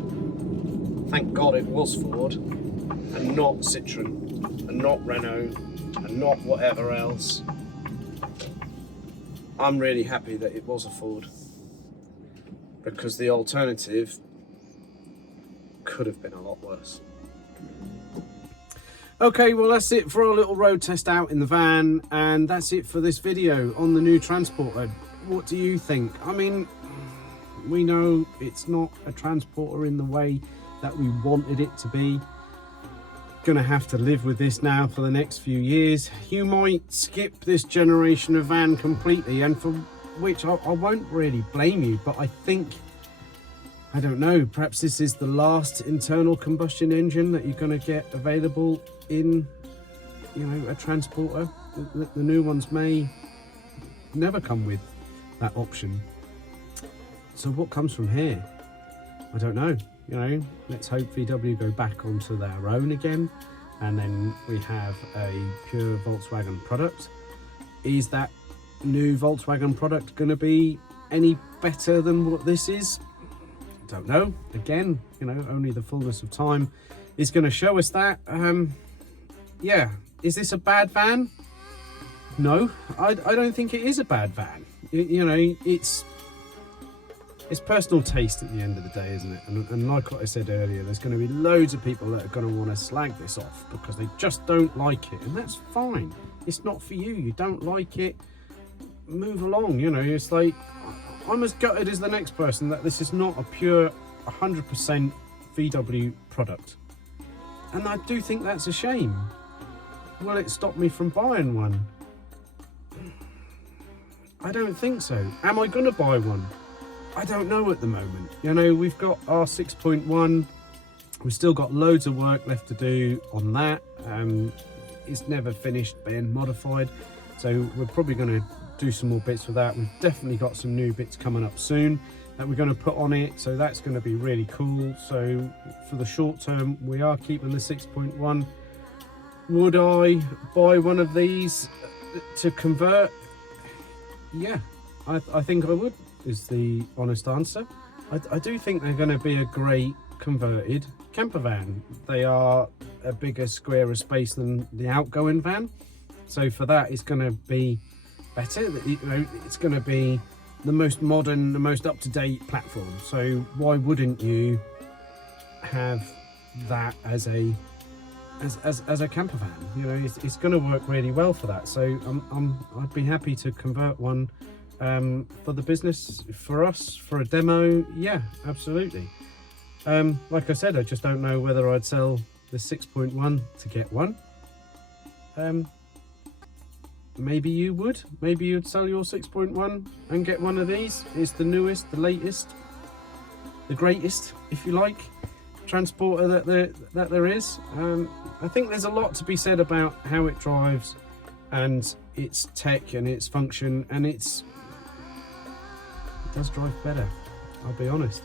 thank God it was Ford and not Citroen and not Renault and not whatever else. I'm really happy that it was a Ford, because the alternative could have been a lot worse. Okay, well that's it for our little road test out in the van, and that's it for this video on the new Transporter. What do you think? I mean, we know it's not a Transporter in the way that we wanted it to be. Gonna have to live with this now for the next few years. You might skip this generation of van completely, and for which I won't really blame you, but I think, I don't know, perhaps this is the last internal combustion engine that you're going to get available in, you know, a Transporter. The new ones may never come with that option. So what comes from here? I don't know. You know, let's hope VW go back onto their own again, and then we have a pure Volkswagen product. Is that new Volkswagen product going to be any better than what this is? Don't know. Again, you know, only the fullness of time is going to show us that. Yeah, is this a bad van? No, I don't think it is a bad van. You know, it's it's personal taste at the end of the day, isn't it? And like what I said earlier, there's going to be loads of people that are going to want to slag this off because they just don't like it, and that's fine. It's not for you. You don't like it, move along. You know, it's like I'm as gutted as the next person that this is not a pure 100% VW product, and I do think that's a shame. Will it stop me from buying one? I don't think so. Am I going to buy one? I don't know at the moment. You know, we've got our 6.1. We've still got loads of work left to do on that. It's never finished being modified, so we're probably going to do some more bits with that. We've definitely got some new bits coming up soon that we're going to put on it, so that's going to be really cool. So for the short term, we are keeping the 6.1. Would I buy one of these to convert? Yeah, I think I would, is the honest answer. I do think they're going to be a great converted camper van. They are a bigger square of space than the outgoing van, so for that it's going to be better. You know, it's going to be the most modern, the most up-to-date platform, so why wouldn't you have that as a camper van? You know, it's going to work really well for that, so I'd be happy to convert one for the business, for us, for a demo. Yeah, absolutely. Like I said, I just don't know whether I'd sell the 6.1 to get one. Maybe you would. Maybe you'd sell your 6.1 and get one of these. It's the newest, the latest, the greatest, if you like, transporter that there is. I think there's a lot to be said about how it drives and its tech and its function, and it does drive better, I'll be honest.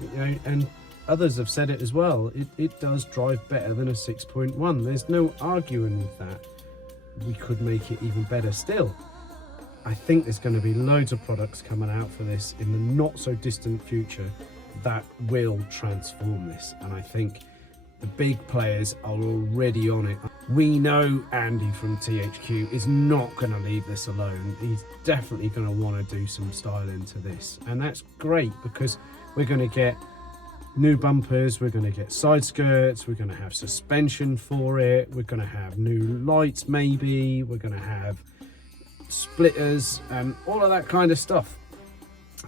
You know, and others have said it as well. It does drive better than a 6.1. There's no arguing with that. We could make it even better still. I think there's going to be loads of products coming out for this in the not so distant future that will transform this, and I think the big players are already on it. We know Andy from THQ is not going to leave this alone. He's definitely going to want to do some styling to this, and that's great because we're going to get new bumpers, we're going to get side skirts, we're going to have suspension for it, we're going to have new lights, maybe we're going to have splitters and all of that kind of stuff.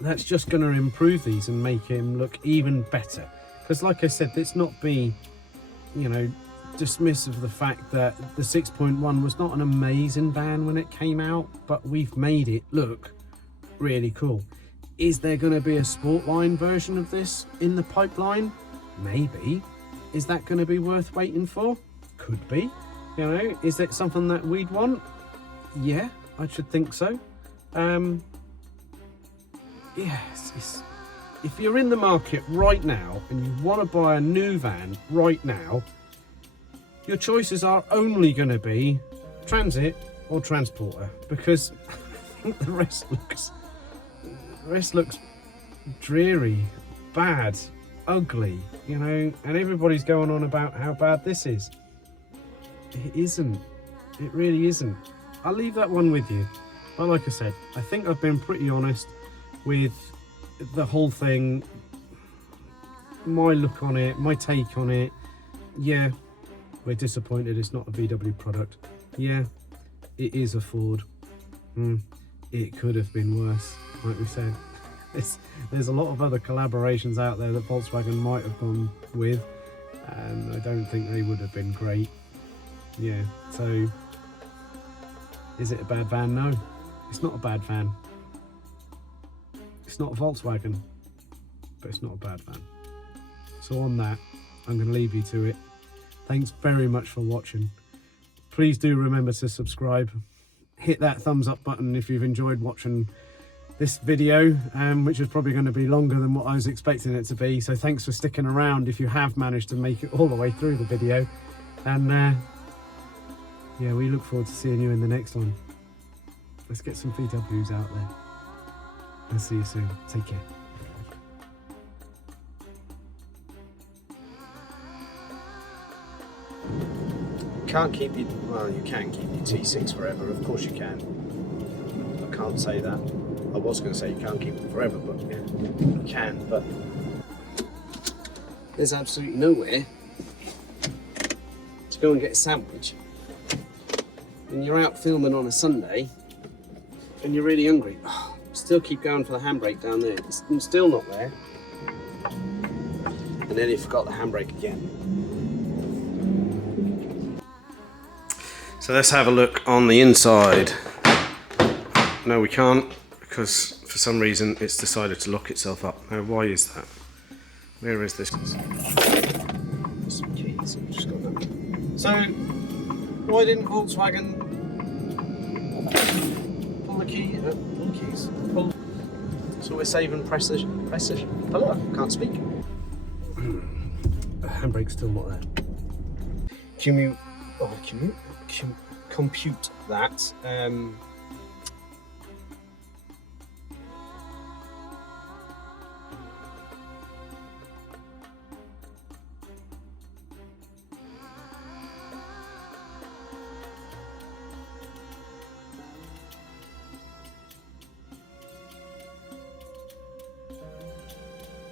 That's just going to improve these and make him look even better, because like I said, let's not be, you know, dismissive of the fact that the 6.1 was not an amazing van when it came out, but we've made it look really cool. Is there going to be a Sportline version of this in the pipeline? Maybe. Is that going to be worth waiting for? Could be. You know, is it something that we'd want? Yeah, I should think so. Yes, if you're in the market right now and you want to buy a new van right now, your choices are only going to be Transit or Transporter, because I think the rest looks dreary, bad, ugly, you know, and everybody's going on about how bad this is. It isn't. It really isn't. I'll leave that one with you. But like I said, I think I've been pretty honest with the whole thing, my look on it, my take on it. Yeah, we're disappointed it's not a VW product. Yeah, it is a Ford. It could have been worse, like we said. There's a lot of other collaborations out there that Volkswagen might have gone with, and I don't think they would have been great. Yeah, so is it a bad van? No, it's not a bad van. It's not a Volkswagen, but it's not a bad van. So on that, I'm going to leave you to it. Thanks very much for watching. Please do remember to subscribe. Hit that thumbs up button if you've enjoyed watching this video, which is probably going to be longer than what I was expecting it to be. So thanks for sticking around if you have managed to make it all the way through the video. And yeah, we look forward to seeing you in the next one. Let's get some VWs out there. I'll see you soon. Take care. Can't keep your, well, you can keep your T6 forever, of course you can. I can't say that. I was going to say you can't keep them forever, but yeah, you can. But there's absolutely nowhere to go and get a sandwich when you're out filming on a Sunday and you're really hungry. Still keep going for the handbrake down there. It's still not there. And then he forgot the handbrake again. So let's have a look on the inside. No, we can't, because for some reason it's decided to lock itself up. Now, why is that? Where is this? Some keys. I've just got them. So, why didn't Volkswagen pull the key? Pull the keys. Pull. So we're saving precision. Hello, can't speak. The handbrake's still not there. Compute that.